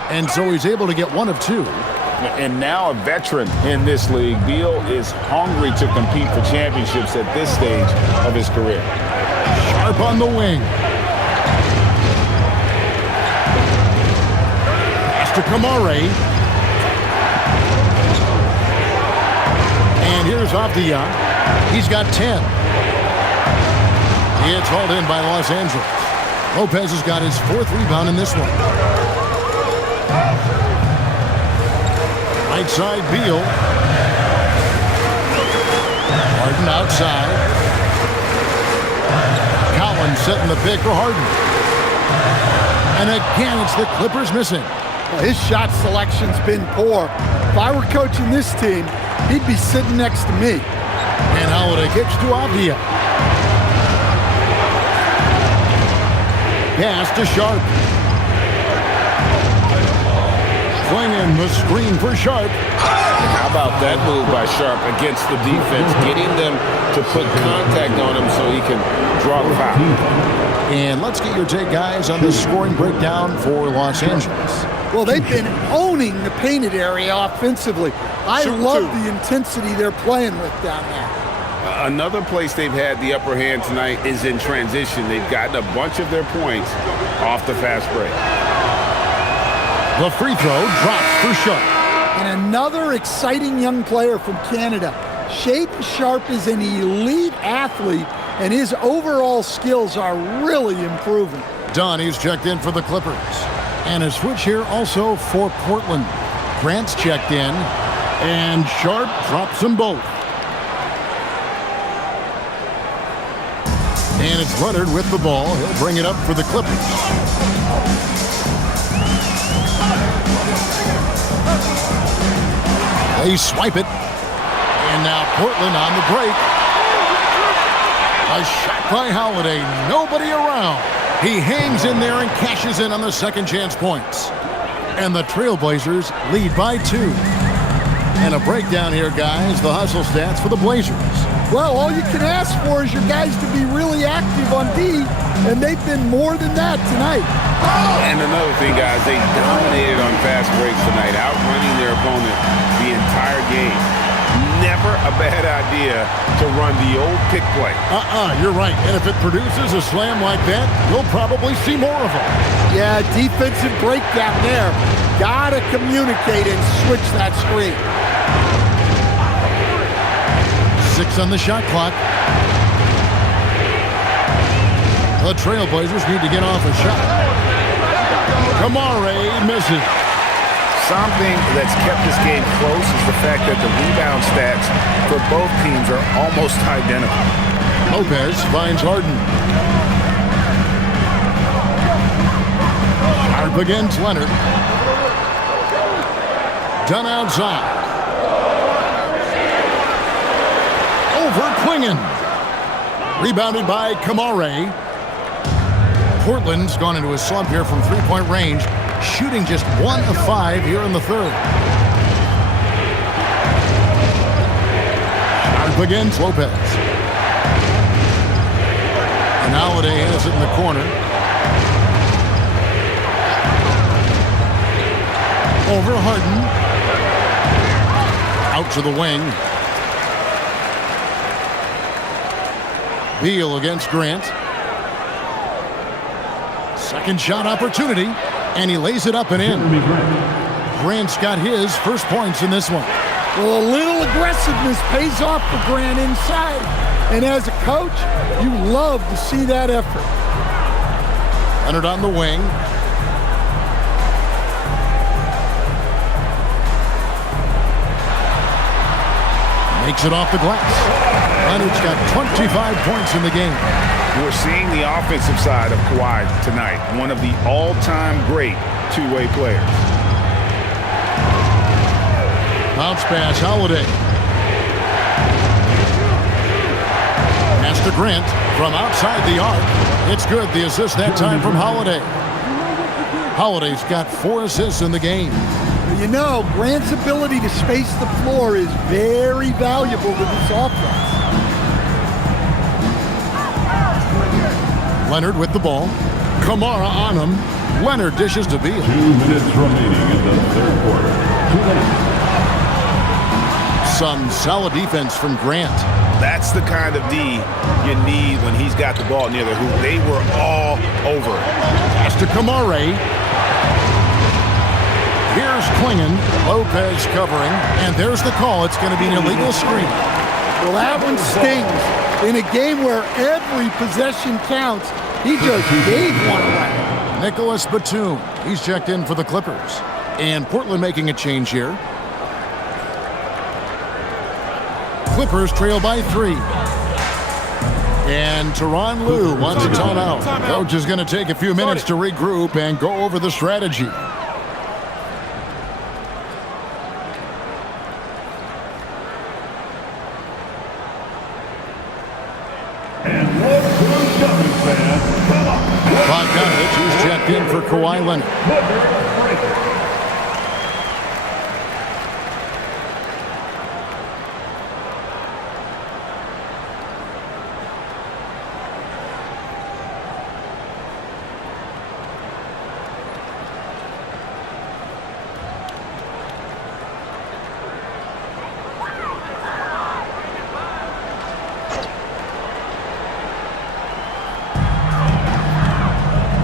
And so he's able to get 1 of 2. And now a veteran in this league, Beal is hungry to compete for championships at this stage of his career. Sharpe on the wing. Pass to Kamare. And here's Avdia. He's got 10. It's hauled in by Los Angeles. Lopez has got his 4th rebound in this one. Right side, Beal. Harden outside. Collins setting the pick for Harden. And again, it's the Clippers missing. Well, his shot selection's been poor. If I were coaching this team, he'd be sitting next to me. And Holiday kicks to Avdia. Pass to Sharpe. Swinging the screen for Sharpe. How about that move by Sharpe against the defense, getting them to put contact on him so he can draw the foul. And let's get your take, guys, on the scoring breakdown for Los Angeles. Well, they've been owning the painted area offensively. I love the intensity they're playing with down there. Another place they've had the upper hand tonight is in transition. They've gotten a bunch of their points off the fast break. The free throw drops for Sharpe. And another exciting young player from Canada. Shaedon Sharpe is an elite athlete, and his overall skills are really improving. Donnie's checked in for the Clippers. And a switch here also for Portland. Grant's checked in, and Sharpe drops them both. And it's Leonard with the ball. He'll bring it up for the Clippers. They swipe it. And now Portland on the break. A shot by Holiday. Nobody around. He hangs in there and cashes in on the second chance points. And the Trailblazers lead by 2. And a breakdown here, guys. The hustle stats for the Blazers. Well, all you can ask for is your guys to be really active on D, and they've been more than that tonight. And another thing, guys, they dominated on fast breaks tonight, outrunning their opponent the entire game. Never a bad idea to run the old pick play. You're right. And if it produces a slam like that, we'll probably see more of them. Yeah, defensive breakdown there. Gotta communicate and switch that screen. 6 on the shot clock. The Trailblazers need to get off a shot. Kamare misses. Something that's kept this game close is the fact that the rebound stats for both teams are almost identical. Lopez finds Harden. Sharpe against Leonard. Done outside. Over Klingon. Rebounded by Kamare. Portland's gone into a slump here from three-point range, shooting just 1 of 5 here in the third. Sharpe against Lopez. And Holiday has it in the corner. Over Harden. Out to the wing. Beal against Grant. Second shot opportunity, and he lays it up and in. Grant's got his first points in this one. Well, a little aggressiveness pays off for Grant inside. And as a coach, you love to see that effort. Leonard on the wing. Makes it off the glass. Leonard's got 25 points in the game. We're seeing the offensive side of Kawhi tonight, one of the all-time great two-way players. Bounce pass, Holiday. Pass to Grant from outside the arc. It's good. The assist that time from Holiday. Holiday's got 4 assists in the game. You know, Grant's ability to space the floor is very valuable to this offense. Leonard with the ball. Kamara on him. Leonard dishes to Beal. 2 minutes remaining in the third quarter. 2 minutes. Some solid defense from Grant. That's the kind of D you need when he's got the ball near the hoop. They were all over it. Pass to Kamara. Here's Klingon. Lopez covering. And there's the call. It's going to be an illegal screen. Well, that one stings. In a game where every possession counts, he just gave one away. Nicholas Batum. He's checked in for the Clippers. And Portland making a change here. Clippers trail by 3. And Tyronn Lue wants a timeout. Coach is going to take a few minutes to regroup and go over the strategy. Bogdanovich, who's checked in for Kawhi Leonard.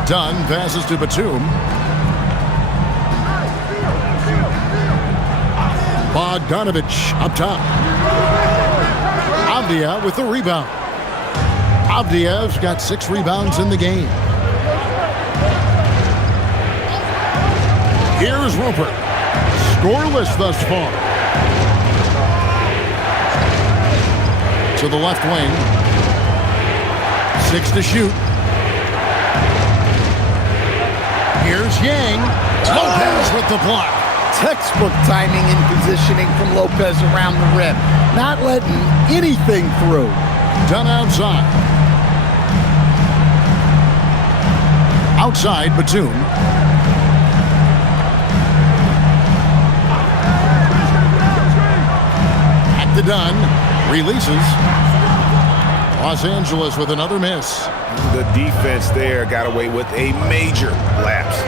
Dunn passes to Batum. Bogdanovich up top. Avdia with the rebound. Avdia's got 6 rebounds in the game. Here's Rupert. Scoreless thus far. To the left wing. 6 to shoot. Here's Yang. Lopez with the block. Textbook timing and positioning from Lopez around the rim. Not letting anything through. Done outside. Outside, Batum. At the Dunn. Releases. Los Angeles with another miss. The defense there got away with a major lapse.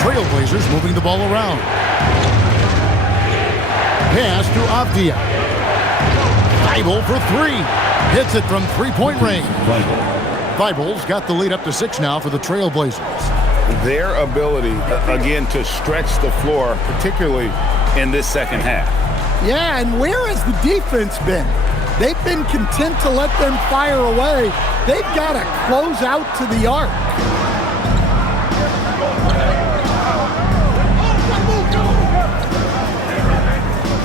Trailblazers moving the ball around. Pass to Avdia. Thibault for 3. Hits it from 3-point range. Thibault's got the lead up to 6 now for the Trailblazers. Their ability, again, to stretch the floor, particularly in this second half. Yeah, and where has the defense been? They've been content to let them fire away. They've got to close out to the arc.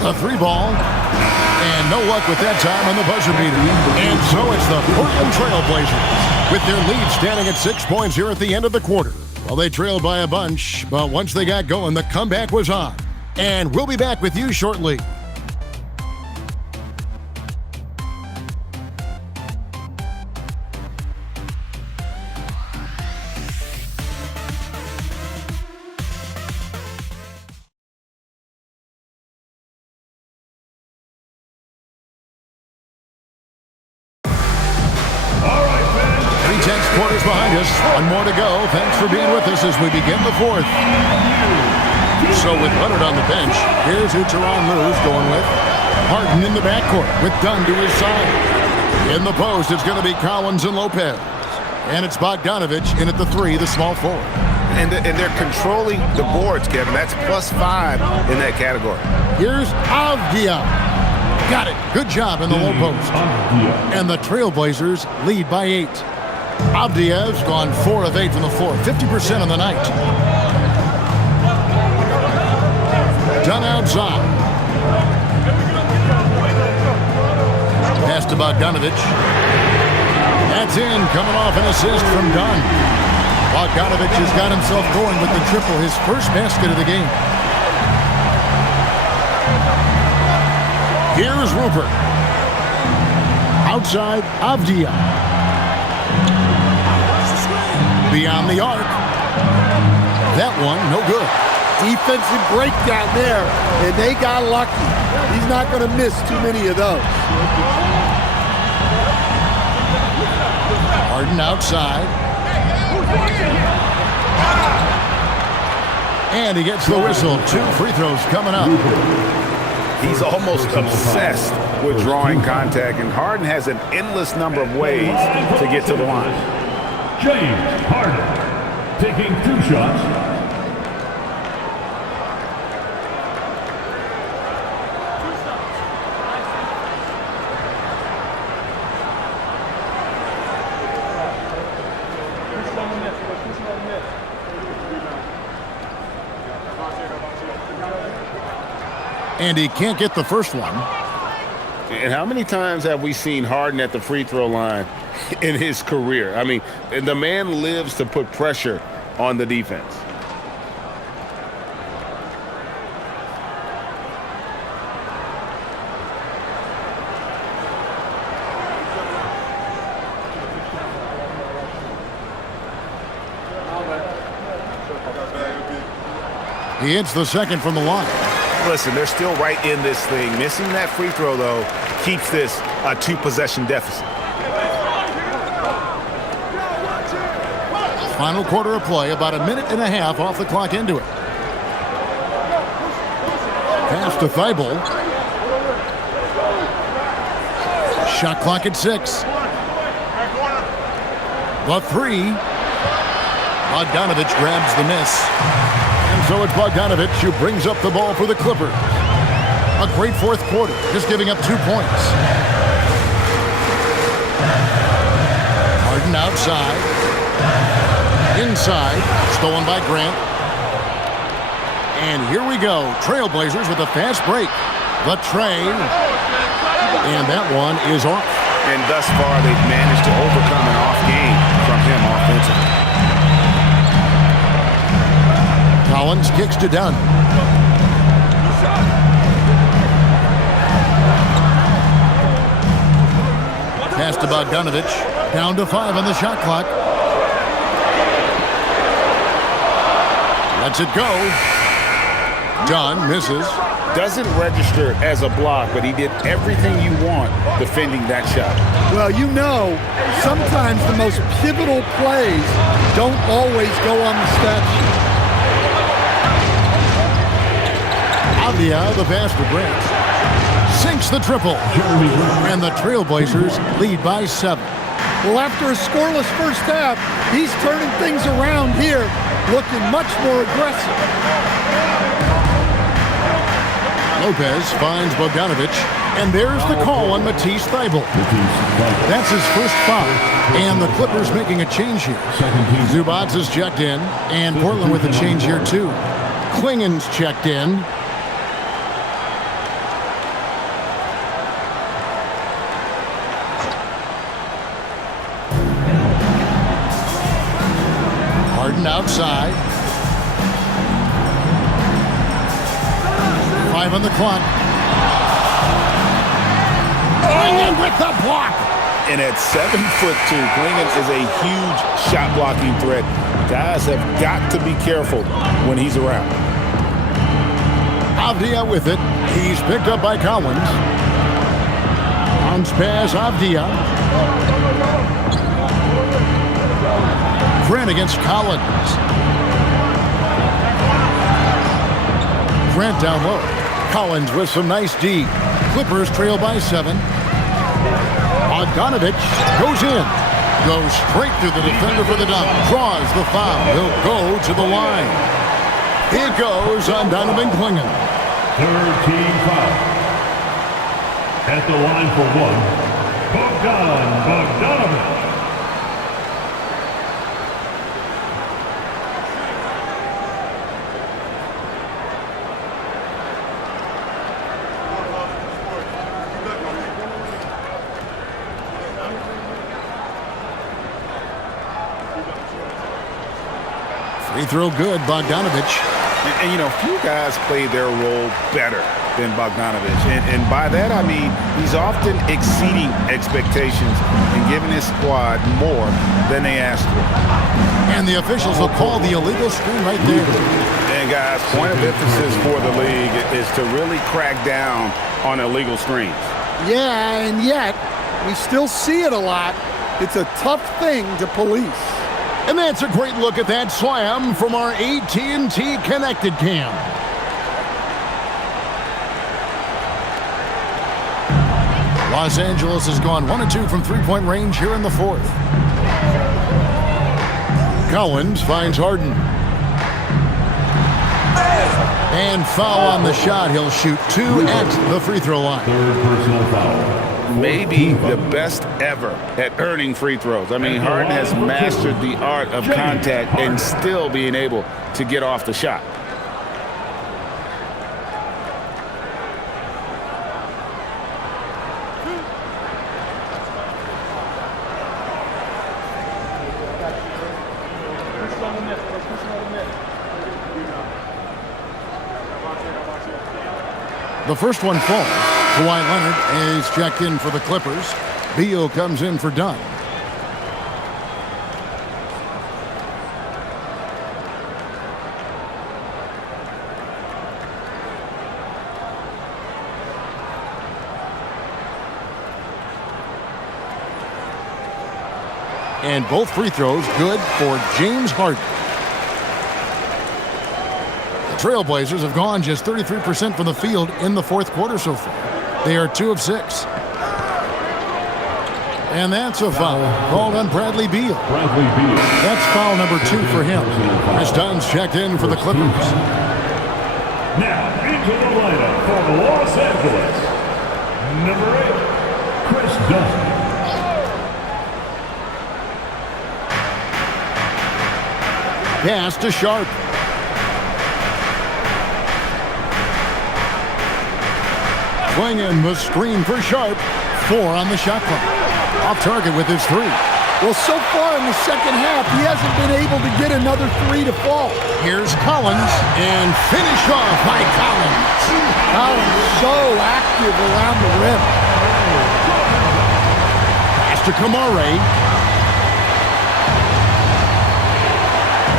A 3 ball. And no luck with that time on the buzzer beater. And so it's the Portland Trailblazers with their lead standing at 6 points here at the end of the quarter. Well, they trailed by a bunch, but once they got going, the comeback was on. And we'll be back with you shortly. Quarters behind us. One more to go. Thanks for being with us as we begin the 4th. So with Leonard on the bench, here's who Tyronn Lue's going with. Harden in the backcourt with Dunn to his side. In the post, it's going to be Collins and Lopez. And it's Bogdanovich in at the 3, the small forward. And they're controlling the boards, Kevin. That's +5 in that category. Here's Avdia. Got it. Good job in the low post. And the Trailblazers lead by 8. Avdia's gone 4 of 8 from the floor, 50% on the night. Done outside. Pass to Bogdanovich. That's in, coming off an assist from Dunn. Bogdanovich has got himself going with the triple, his first basket of the game. Here's Rupert. Outside, Avdia. Beyond the arc. That one, no good. Defensive breakdown there, and they got lucky. He's not going to miss too many of those. Harden outside. And he gets the whistle. 2 free throws coming up. He's almost obsessed with drawing contact, and Harden has an endless number of ways to get to the line. James Harden taking 2 shots. And he can't get the first one. And how many times have we seen Harden at the free throw line in his career? I mean, the man lives to put pressure on the defense. He hits the second from the line. Listen, they're still right in this thing. Missing that free throw, though, keeps this a 2-possession deficit. Final quarter of play, about a minute and a half off the clock into it. Pass to Thibault. Shot clock at 6. The 3. Bogdanovich grabs the miss. And so it's Bogdanovich who brings up the ball for the Clippers. A great fourth quarter, just giving up 2 points. Harden outside. Inside, stolen by Grant. And here we go. Trailblazers with a fast break. The tray. And that one is off. And thus far, they've managed to overcome an off game from him offensively. Collins kicks to Dunn. Pass to Bogdanovich. Down to 5 on the shot clock. Lets it go. Dunn misses. Doesn't register as a block, but he did everything you want defending that shot. Well, you know, sometimes the most pivotal plays don't always go on the stat sheet. Avdia, the pass to Grant. Sinks the triple. And the Trailblazers lead by 7. Well, after a scoreless first half, he's turning things around here, looking much more aggressive. Lopez finds Bogdanovich, and there's the call on Matisse Thybulle. That's his first foul, and the Clippers making a change here. Zubats is checked in, and Portland with a change here too. Klingen's checked in. Harden outside. 5 on the clock. Klingen with the block. And at 7'2", Klingen is a huge shot blocking threat. Guys have got to be careful when he's around. Avdia with it. He's picked up by Collins. Bounce pass, Avdia. Grant against Collins. Grant down low. Collins with some nice D. Clippers trail by 7. Bogdanovich goes in. Goes straight through the defender for the dunk. Draws the foul. He'll go to the line. It goes on Donovan Clingan. Third team foul. At the line for one, Bogdanović. 3 throw good, Bogdanović. And you know, few guys play their role better than Bogdanović. And by that, I mean he's often exceeding expectations and giving his squad more than they asked for. And the officials will call the illegal screen right there. And guys, point of emphasis for the league is to really crack down on illegal screens. Yeah, and yet we still see it a lot. It's a tough thing to police. And that's a great look at that slam from our AT&T Connected Cam. Los Angeles has gone 1 of 2 from three-point range here in the fourth. Collins finds Harden. And foul on the shot. He'll shoot 2 at the free throw line. Third personal foul. Maybe the best ever at earning free throws. I mean, Harden has mastered the art of contact and still being able to get off the shot. The first one falls. Kawhi Leonard is checked in for the Clippers. Beal comes in for Dunn. And both free throws good for James Harden. The Trailblazers have gone just 33% from the field in the fourth quarter so far. They are 2 of 6. And that's a foul called on Bradley Beal. That's foul number 2 for him. Chris Dunn's checked in for the Clippers. Now into the lineup for Los Angeles, number 8, Chris Dunn. Pass to Sharp. Clingan was screened for Sharp. 4 on the shot clock. Off target with his 3. Well, so far in the second half, he hasn't been able to get another 3 to fall. Here's Collins, and finish off by Collins. Collins so active around the rim. Pass to Kamare.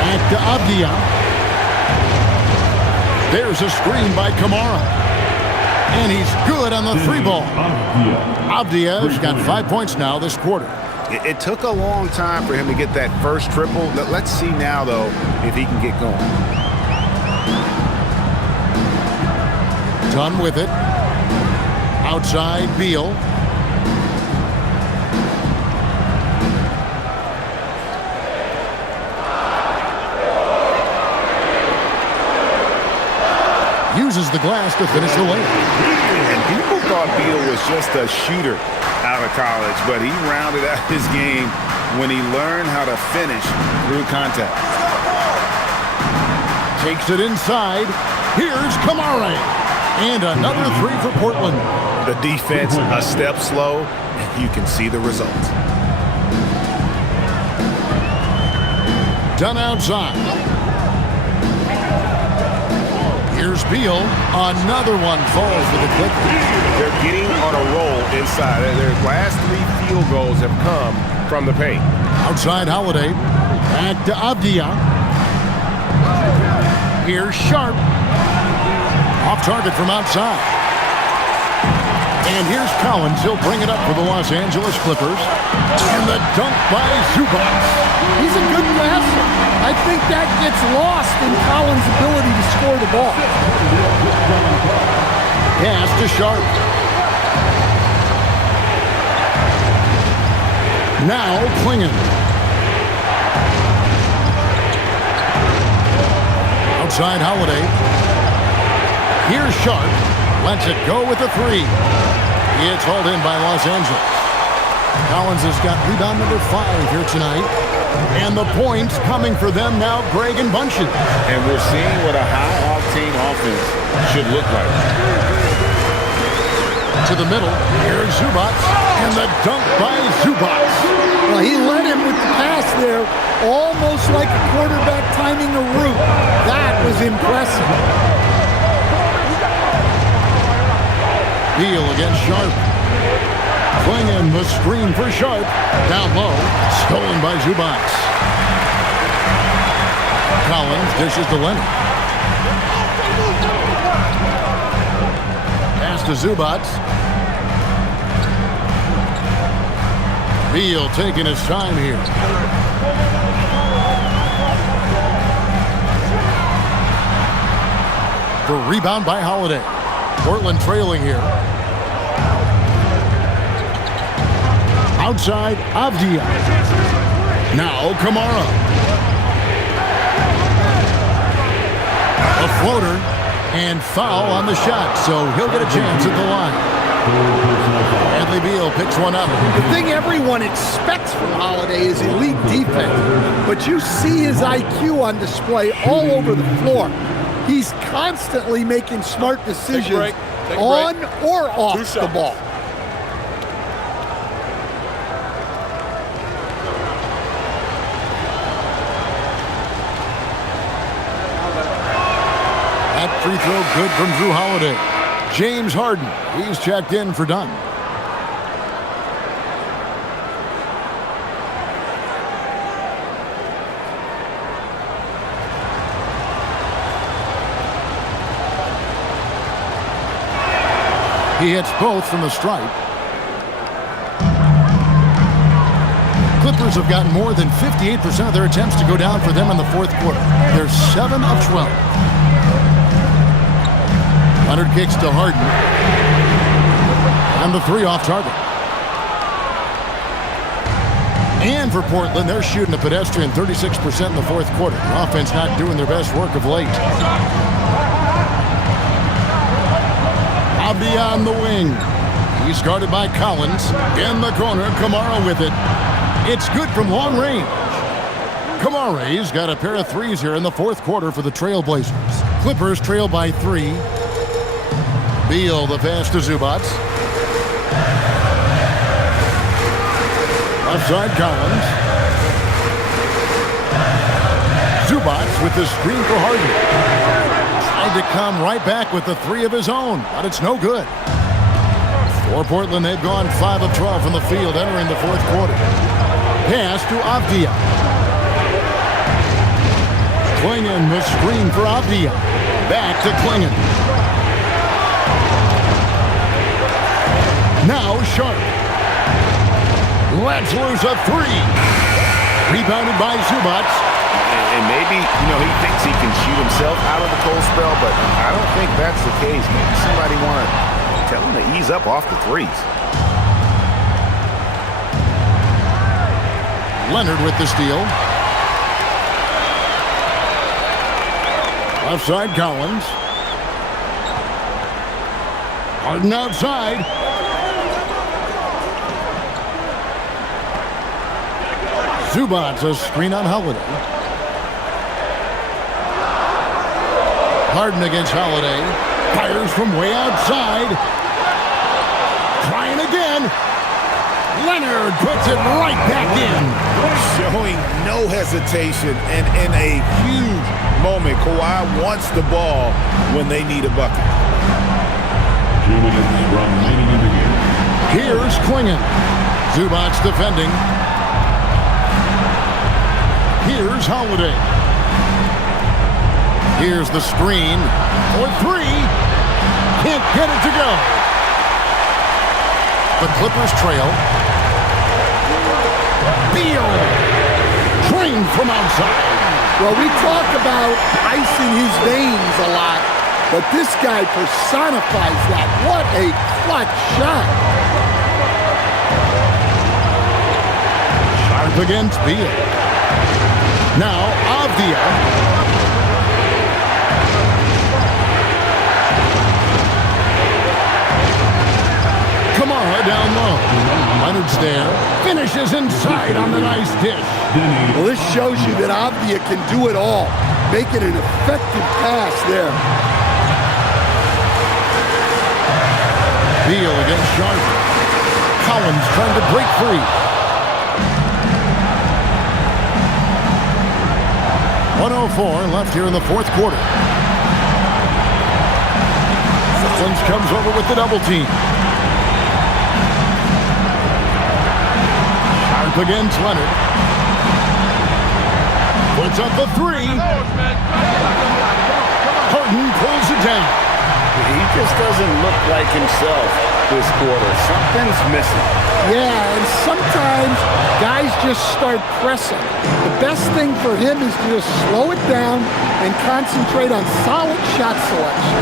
Back to Avdia. There's a screen by Kamara. And he's good on the 3 ball. Avdia's got 5 points now this quarter. It took a long time for him to get that first triple. Let's see now, though, if he can get going. Done with it. Outside, Beal. Uses the glass to finish the layup. And people thought Beal was just a shooter out of college, but he rounded out his game when he learned how to finish through contact. Takes it inside. Here's Kamare. And another 3 for Portland. The defense a step slow, and you can see the results. Done outside. Here's Beal. Another one falls for the Clippers. They're getting on a roll inside. Their last 3 field goals have come from the paint. Outside Holiday. Back to Avdia. Here's Sharp. Off target from outside. And here's Collins. He'll bring it up for the Los Angeles Clippers. And the dunk by Zubac. He's a good passer. I think that gets lost in Collins' ability to score the ball. Pass to Sharp. Now Klingon. Outside Holiday. Here's Sharp. Lets it go with a three. It's hauled in by Los Angeles. Collins has got rebound number 5 here tonight. And the points coming for them now, Greg and Bunches. And we're seeing what a high-octane offense should look like. To the middle, here's Zubats, and the dunk by Zubats. Well, he led him with the pass there, almost like a quarterback timing a route. That was impressive. Beal against Sharp. Klingon the screen for Sharp. Down low, stolen by Zubats. Collins dishes to Leonard. Pass to Zubats. Beal taking his time here. The rebound by Holiday. Portland trailing here. Outside, Avdia. Now Kamara. A floater and foul on the shot, so he'll get a chance at the line. Bradley Beal picks one up. The thing everyone expects from Holiday is elite defense, but you see his IQ on display all over the floor. He's constantly making smart decisions on or off the ball. That free throw good from Drew Holiday. James Harden, he's checked in for Dunn. He hits both from the stripe. Clippers have gotten more than 58% of their attempts to go down for them in the fourth quarter. They're 7 of 12. Leonard kicks to Harden. And the 3 off target. And for Portland, they're shooting a pedestrian 36% in the fourth quarter. The offense not doing their best work of late. Avdia on the wing. He's guarded by Collins. In the corner, Kamara with it. It's good from long range. Kamara's got a pair of threes here in the fourth quarter for the Trailblazers. Clippers trail by 3. Beal the pass to Zubats. Offside Collins. Zubats with the screen for Harden. Tried to come right back with the 3 of his own, but it's no good. For Portland, they've gone 5 of 12 from the field entering the fourth quarter. Pass to Avdia. Klingon the screen for Avdia. Back to Klingon. Now Sharp. Lets loose a 3. Rebounded by Zubats. And maybe, he thinks he can shoot himself out of the cold spell, but I don't think that's the case. Maybe somebody want to tell him to ease up off the threes. Leonard with the steal. Offside Collins. Harden outside. Zubats a screen on Holiday. Harden against Holiday. Fires from way outside. Trying again. Leonard puts it right back in. Showing no hesitation, and in a huge moment, Kawhi wants the ball when they need a bucket. 2 minutes remaining in the game. Here's Klingon. Zubats defending. Here's Holiday. Here's the screen for 3. Can't get it to go. The Clippers trail. Beal. Trained from outside. Well, we talk about icing his veins a lot, but this guy personifies that. What a clutch shot. Sharp against Beal. Now Avdia. Kamara down low. Leonard's there. Finishes inside on the nice dish. Well, this shows you that Avdia can do it all. Making an effective pass there. Beal against Sharp. Collins trying to break free. 1:04 left here in the fourth quarter. Collins comes over with the double team. Sharp against Leonard. Puts up a three. Harden pulls it down. He just doesn't look like himself this quarter. Something's missing. Yeah, and sometimes guys just start pressing. The best thing for him is to just slow it down and concentrate on solid shot selection.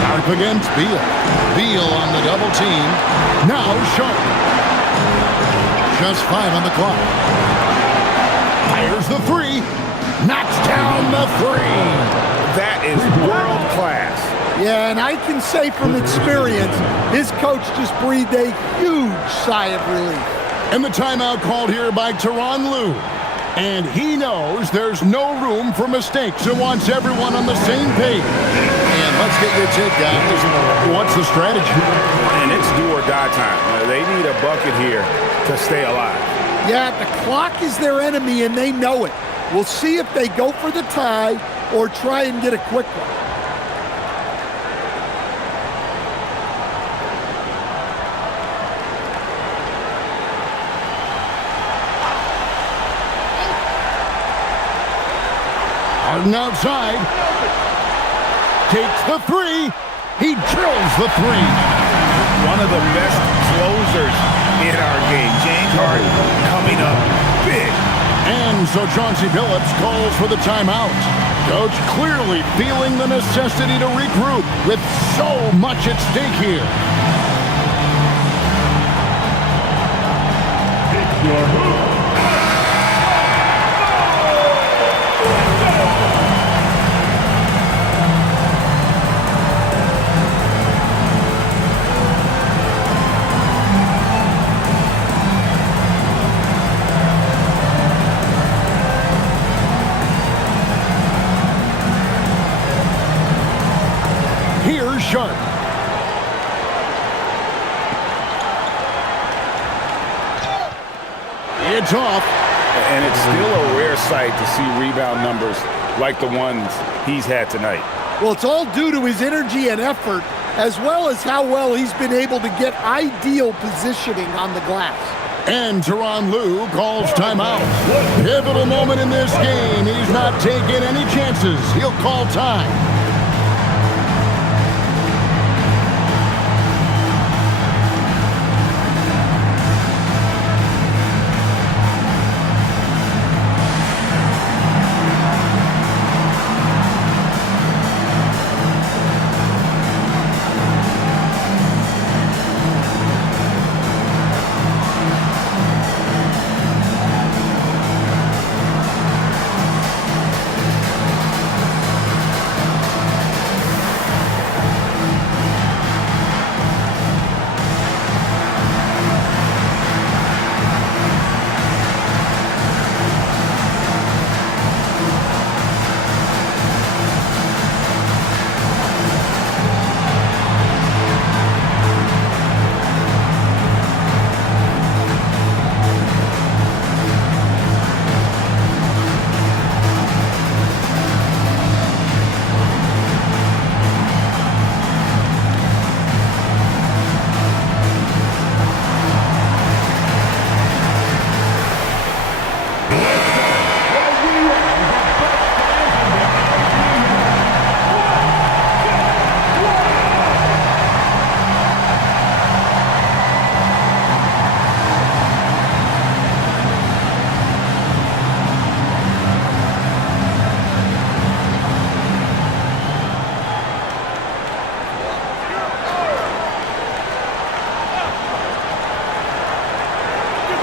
Sharp against Beal. Beal on the double team. Now Sharp. Just 5 on the clock. Fires the three. Knocks down the three. That is world class. Yeah, and I can say from experience, his coach just breathed a huge sigh of relief. And the timeout called here by Tyronn Lue. And he knows there's no room for mistakes and wants everyone on the same page. And let's get your take, guys. What's the strategy? And it's do or die time. They need a bucket here to stay alive. Yeah, the clock is their enemy, and they know it. We'll see if they go for the tie or try and get a quick one. Harden outside. Takes the three. He drills the three. One of the best closers in our game. James Harden coming up big. And so Chauncey Billups calls for the timeout. Coach clearly feeling the necessity to regroup with so much at stake here. Here's Sharp. It's off. And it's still a rare sight to see rebound numbers like the ones he's had tonight. Well, it's all due to his energy and effort, as well as how well he's been able to get ideal positioning on the glass. And Tyronn Lue calls timeout. Pivotal moment in this game. He's not taking any chances. He'll call time.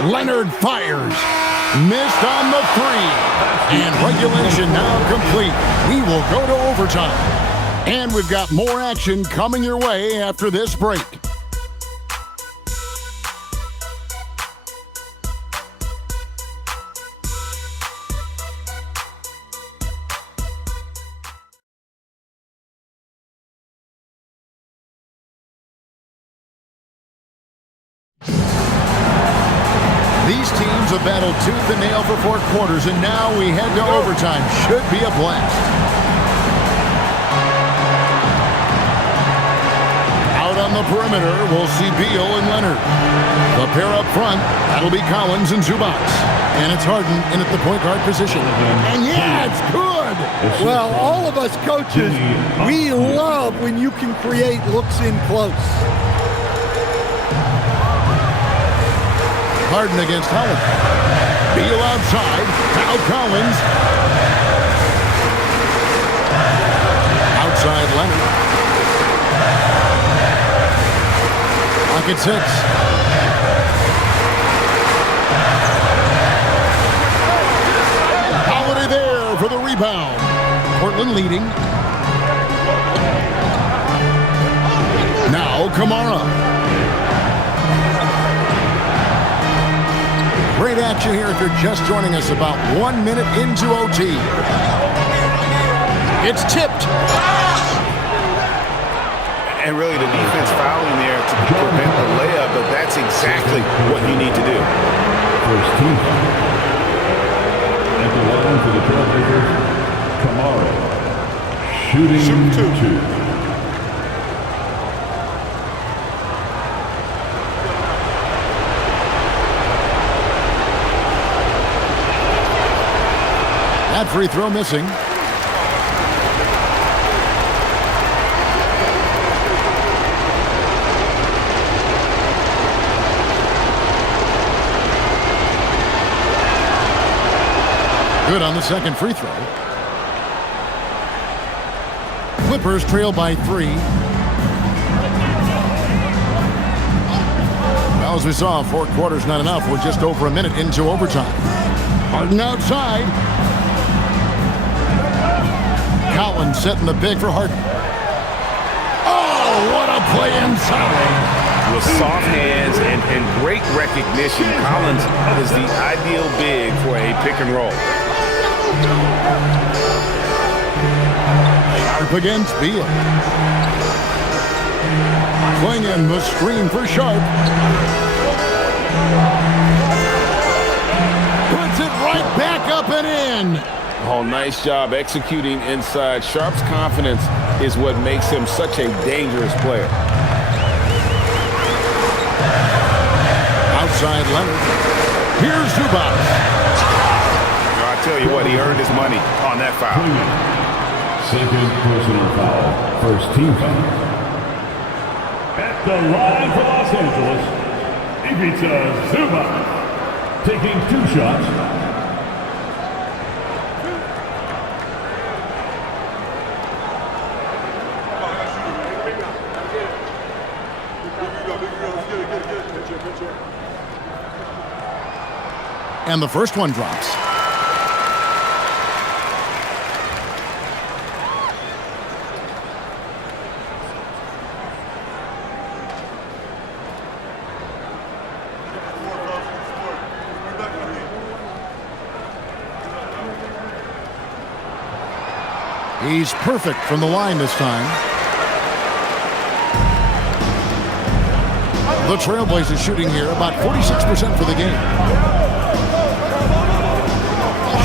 Leonard fires. Missed on the three. And regulation now complete. We will go to overtime. And we've got more action coming your way after this break. These teams have battled tooth and nail for 4 quarters, and now we head to overtime. Should be a blast. Out on the perimeter, we'll see Beal and Leonard. The pair up front, that'll be Collins and Zubac. And it's Harden in at the point guard position. And yeah, it's good! Well, all of us coaches, we love when you can create looks in close. Harden against Holland. Beal outside. Now Collins. Outside Leonard. Clock at 6. Holiday there for the rebound. Portland leading. Now Kamara. Great action here if you're just joining us, about 1 minute into OT. It's tipped. And really the defense fouling there to prevent the layup, but that's exactly what you need to do. First team. At the line for the Trailblazers, Kamara. Shooting two. That free throw missing. Good on the second free throw. Clippers trail by 3. Well, as we saw, 4 quarters not enough. We're just over a minute into overtime. Harden outside. Collins setting the big for Harden. Oh, what a play inside. With soft hands and great recognition, Collins is the ideal big for a pick and roll. Sharp against Beal. Swinging the screen for Sharp. Puts it right back up and in. Oh, nice job executing inside. Sharp's confidence is what makes him such a dangerous player. Outside Leonard. Here's Zubac. I tell you what, he earned his money on that foul. Second personal foul. First team foul. At the line for Los Angeles, Ivica Zubac. Taking 2 shots. And the first one drops. He's perfect from the line this time. The Trailblazers shooting here about 46% for the game.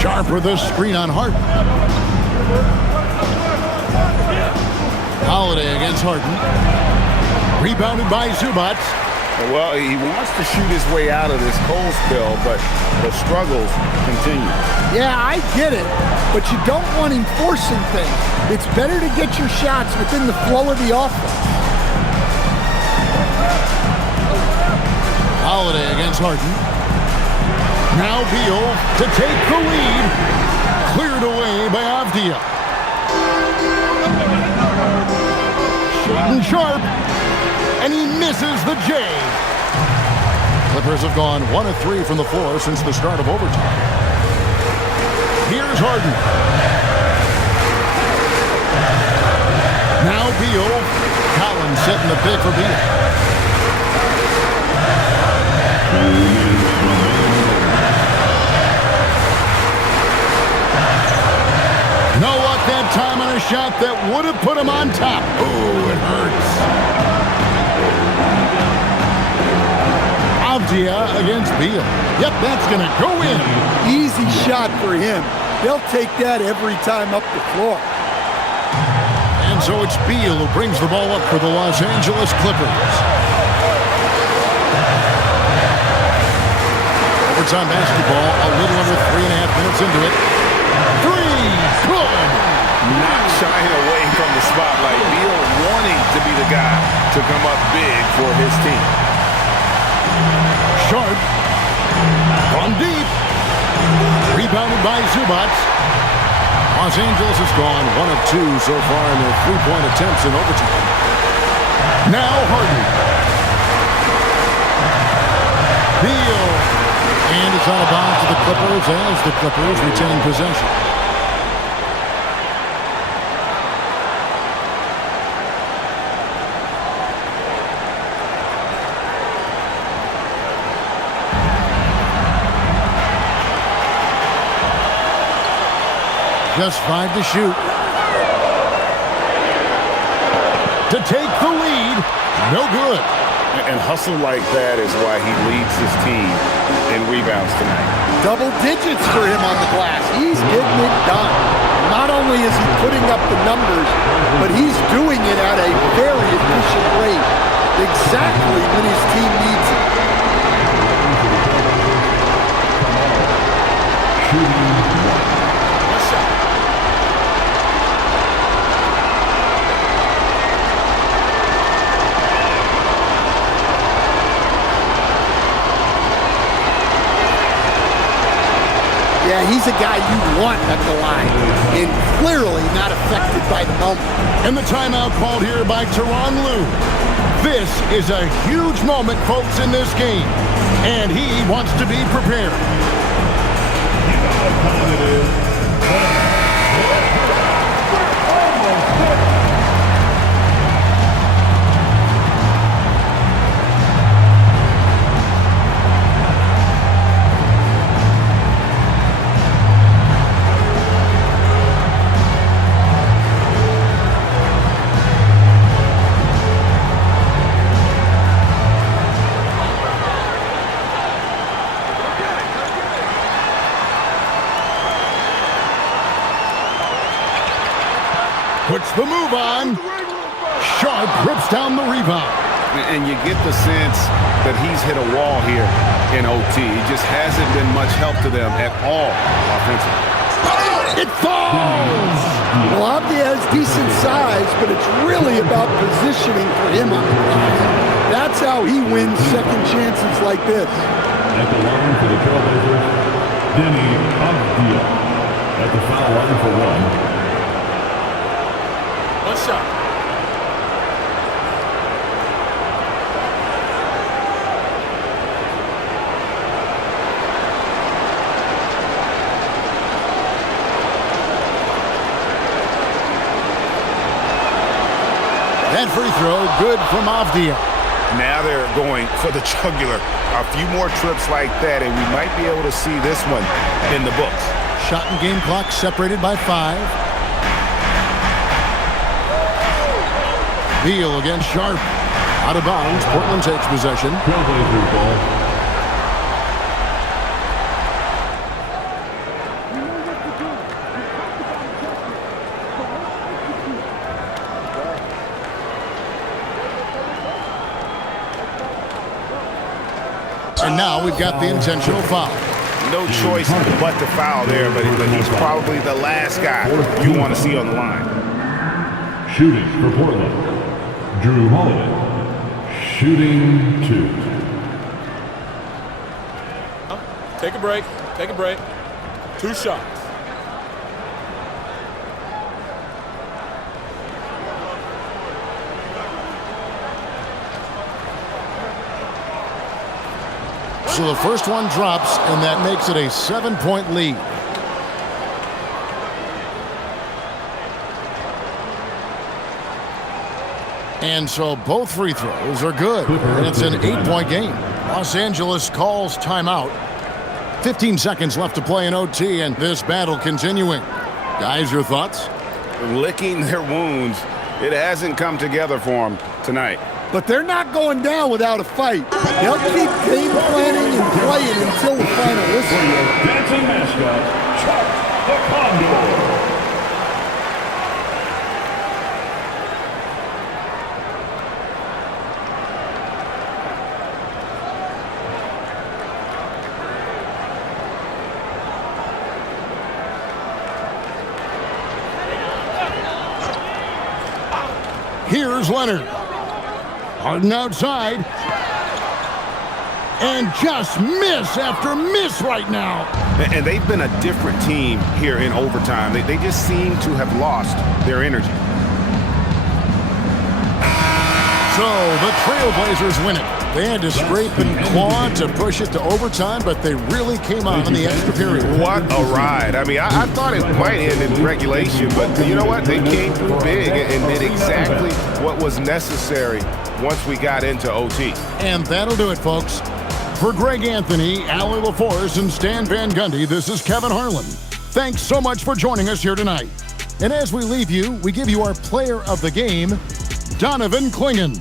Sharp with the screen on Harden. Holiday against Harden. Rebounded by Zubac. Well, he wants to shoot his way out of this cold spell, but the struggles continue. Yeah, I get it, but you don't want him forcing things. It's better to get your shots within the flow of the offense. Holiday against Harden. Now Beal to take the lead. Cleared away by Avdia. Shaden Sharp, and he misses the J. The Clippers have gone 1 of 3 from the floor since the start of overtime. Here's Harden. Now Beal. Collins setting the pick for Beal. No luck that time on a shot that would have put him on top. Oh, it hurts. Avdia against Beal. Yep, that's going to go in. Easy shot for him. They'll take that every time up the floor. And so it's Beal who brings the ball up for the Los Angeles Clippers. Overtime basketball, a little over 3.5 minutes into it. Three, good. Not shying away from the spotlight. Beal wanting to be the guy to come up big for his team. Sharp. From deep. Rebounded by Zubac. Los Angeles has gone 1 of 2 so far in their 3-point attempts in overtime. Now Harden. Beal. And it's out of bounds to the Clippers as the Clippers retain possession. Just 5 to shoot. To take the lead. No good. And hustle like that is why he leads his team in rebounds tonight. Double digits for him on the glass. He's getting it done. Not only is he putting up the numbers, but he's doing it at a very efficient rate. Exactly when his team needs it. Yeah, he's a guy you want at the line, and clearly not affected by the moment. And the timeout called here by Tyronn Lue. This is a huge moment, folks, in this game, and he wants to be prepared. You know what time it is. Puts the move on. Sharp rips down the rebound. And you get the sense that he's hit a wall here in OT. It just hasn't been much help to them at all offensively. It falls! Well, Avdia has decent size, but it's really about positioning for him on the glass. That's how he wins second chances like this. At the line for the Trailblazers, Denny Avdia. At the foul line for 1. One shot. That free throw, good from Avdia. Now they're going for the jugular. A few more trips like that, and we might be able to see this one in the books. Shot and game clock separated by 5. Beal against Sharp. Out of bounds. Portland takes possession. Trailblazers ball. And now we've got the intentional foul. No choice but to foul there, but he's probably the last guy you want to see on the line. Shooting for Portland, Drew Holiday. Shooting 2. Take a break. Take a break. 2 shots. So the first one drops, and that makes it a 7-point lead. And so both free throws are good. And it's an 8-point game. Los Angeles calls timeout. 15 seconds left to play in OT, and this battle continuing. Guys, your thoughts? Licking their wounds. It hasn't come together for them tonight. But they're not going down without a fight. They'll keep game planning and playing until the final whistle. Dancing mascot, Chuck the Condor. Here's Leonard. Harden outside. And just miss after miss right now. And they've been a different team here in overtime. They just seem to have lost their energy. So the Trailblazers win it. They had to scrape and claw to push it to overtime, but they really came on in the extra period. What a ride. I mean, I thought it might end in regulation, but you know what? They came through big and did exactly what was necessary once we got into OT. And that'll do it, folks. For Greg Anthony, Allie LaForce, and Stan Van Gundy, this is Kevin Harlan. Thanks so much for joining us here tonight. And as we leave you, we give you our player of the game, Donovan Clingan.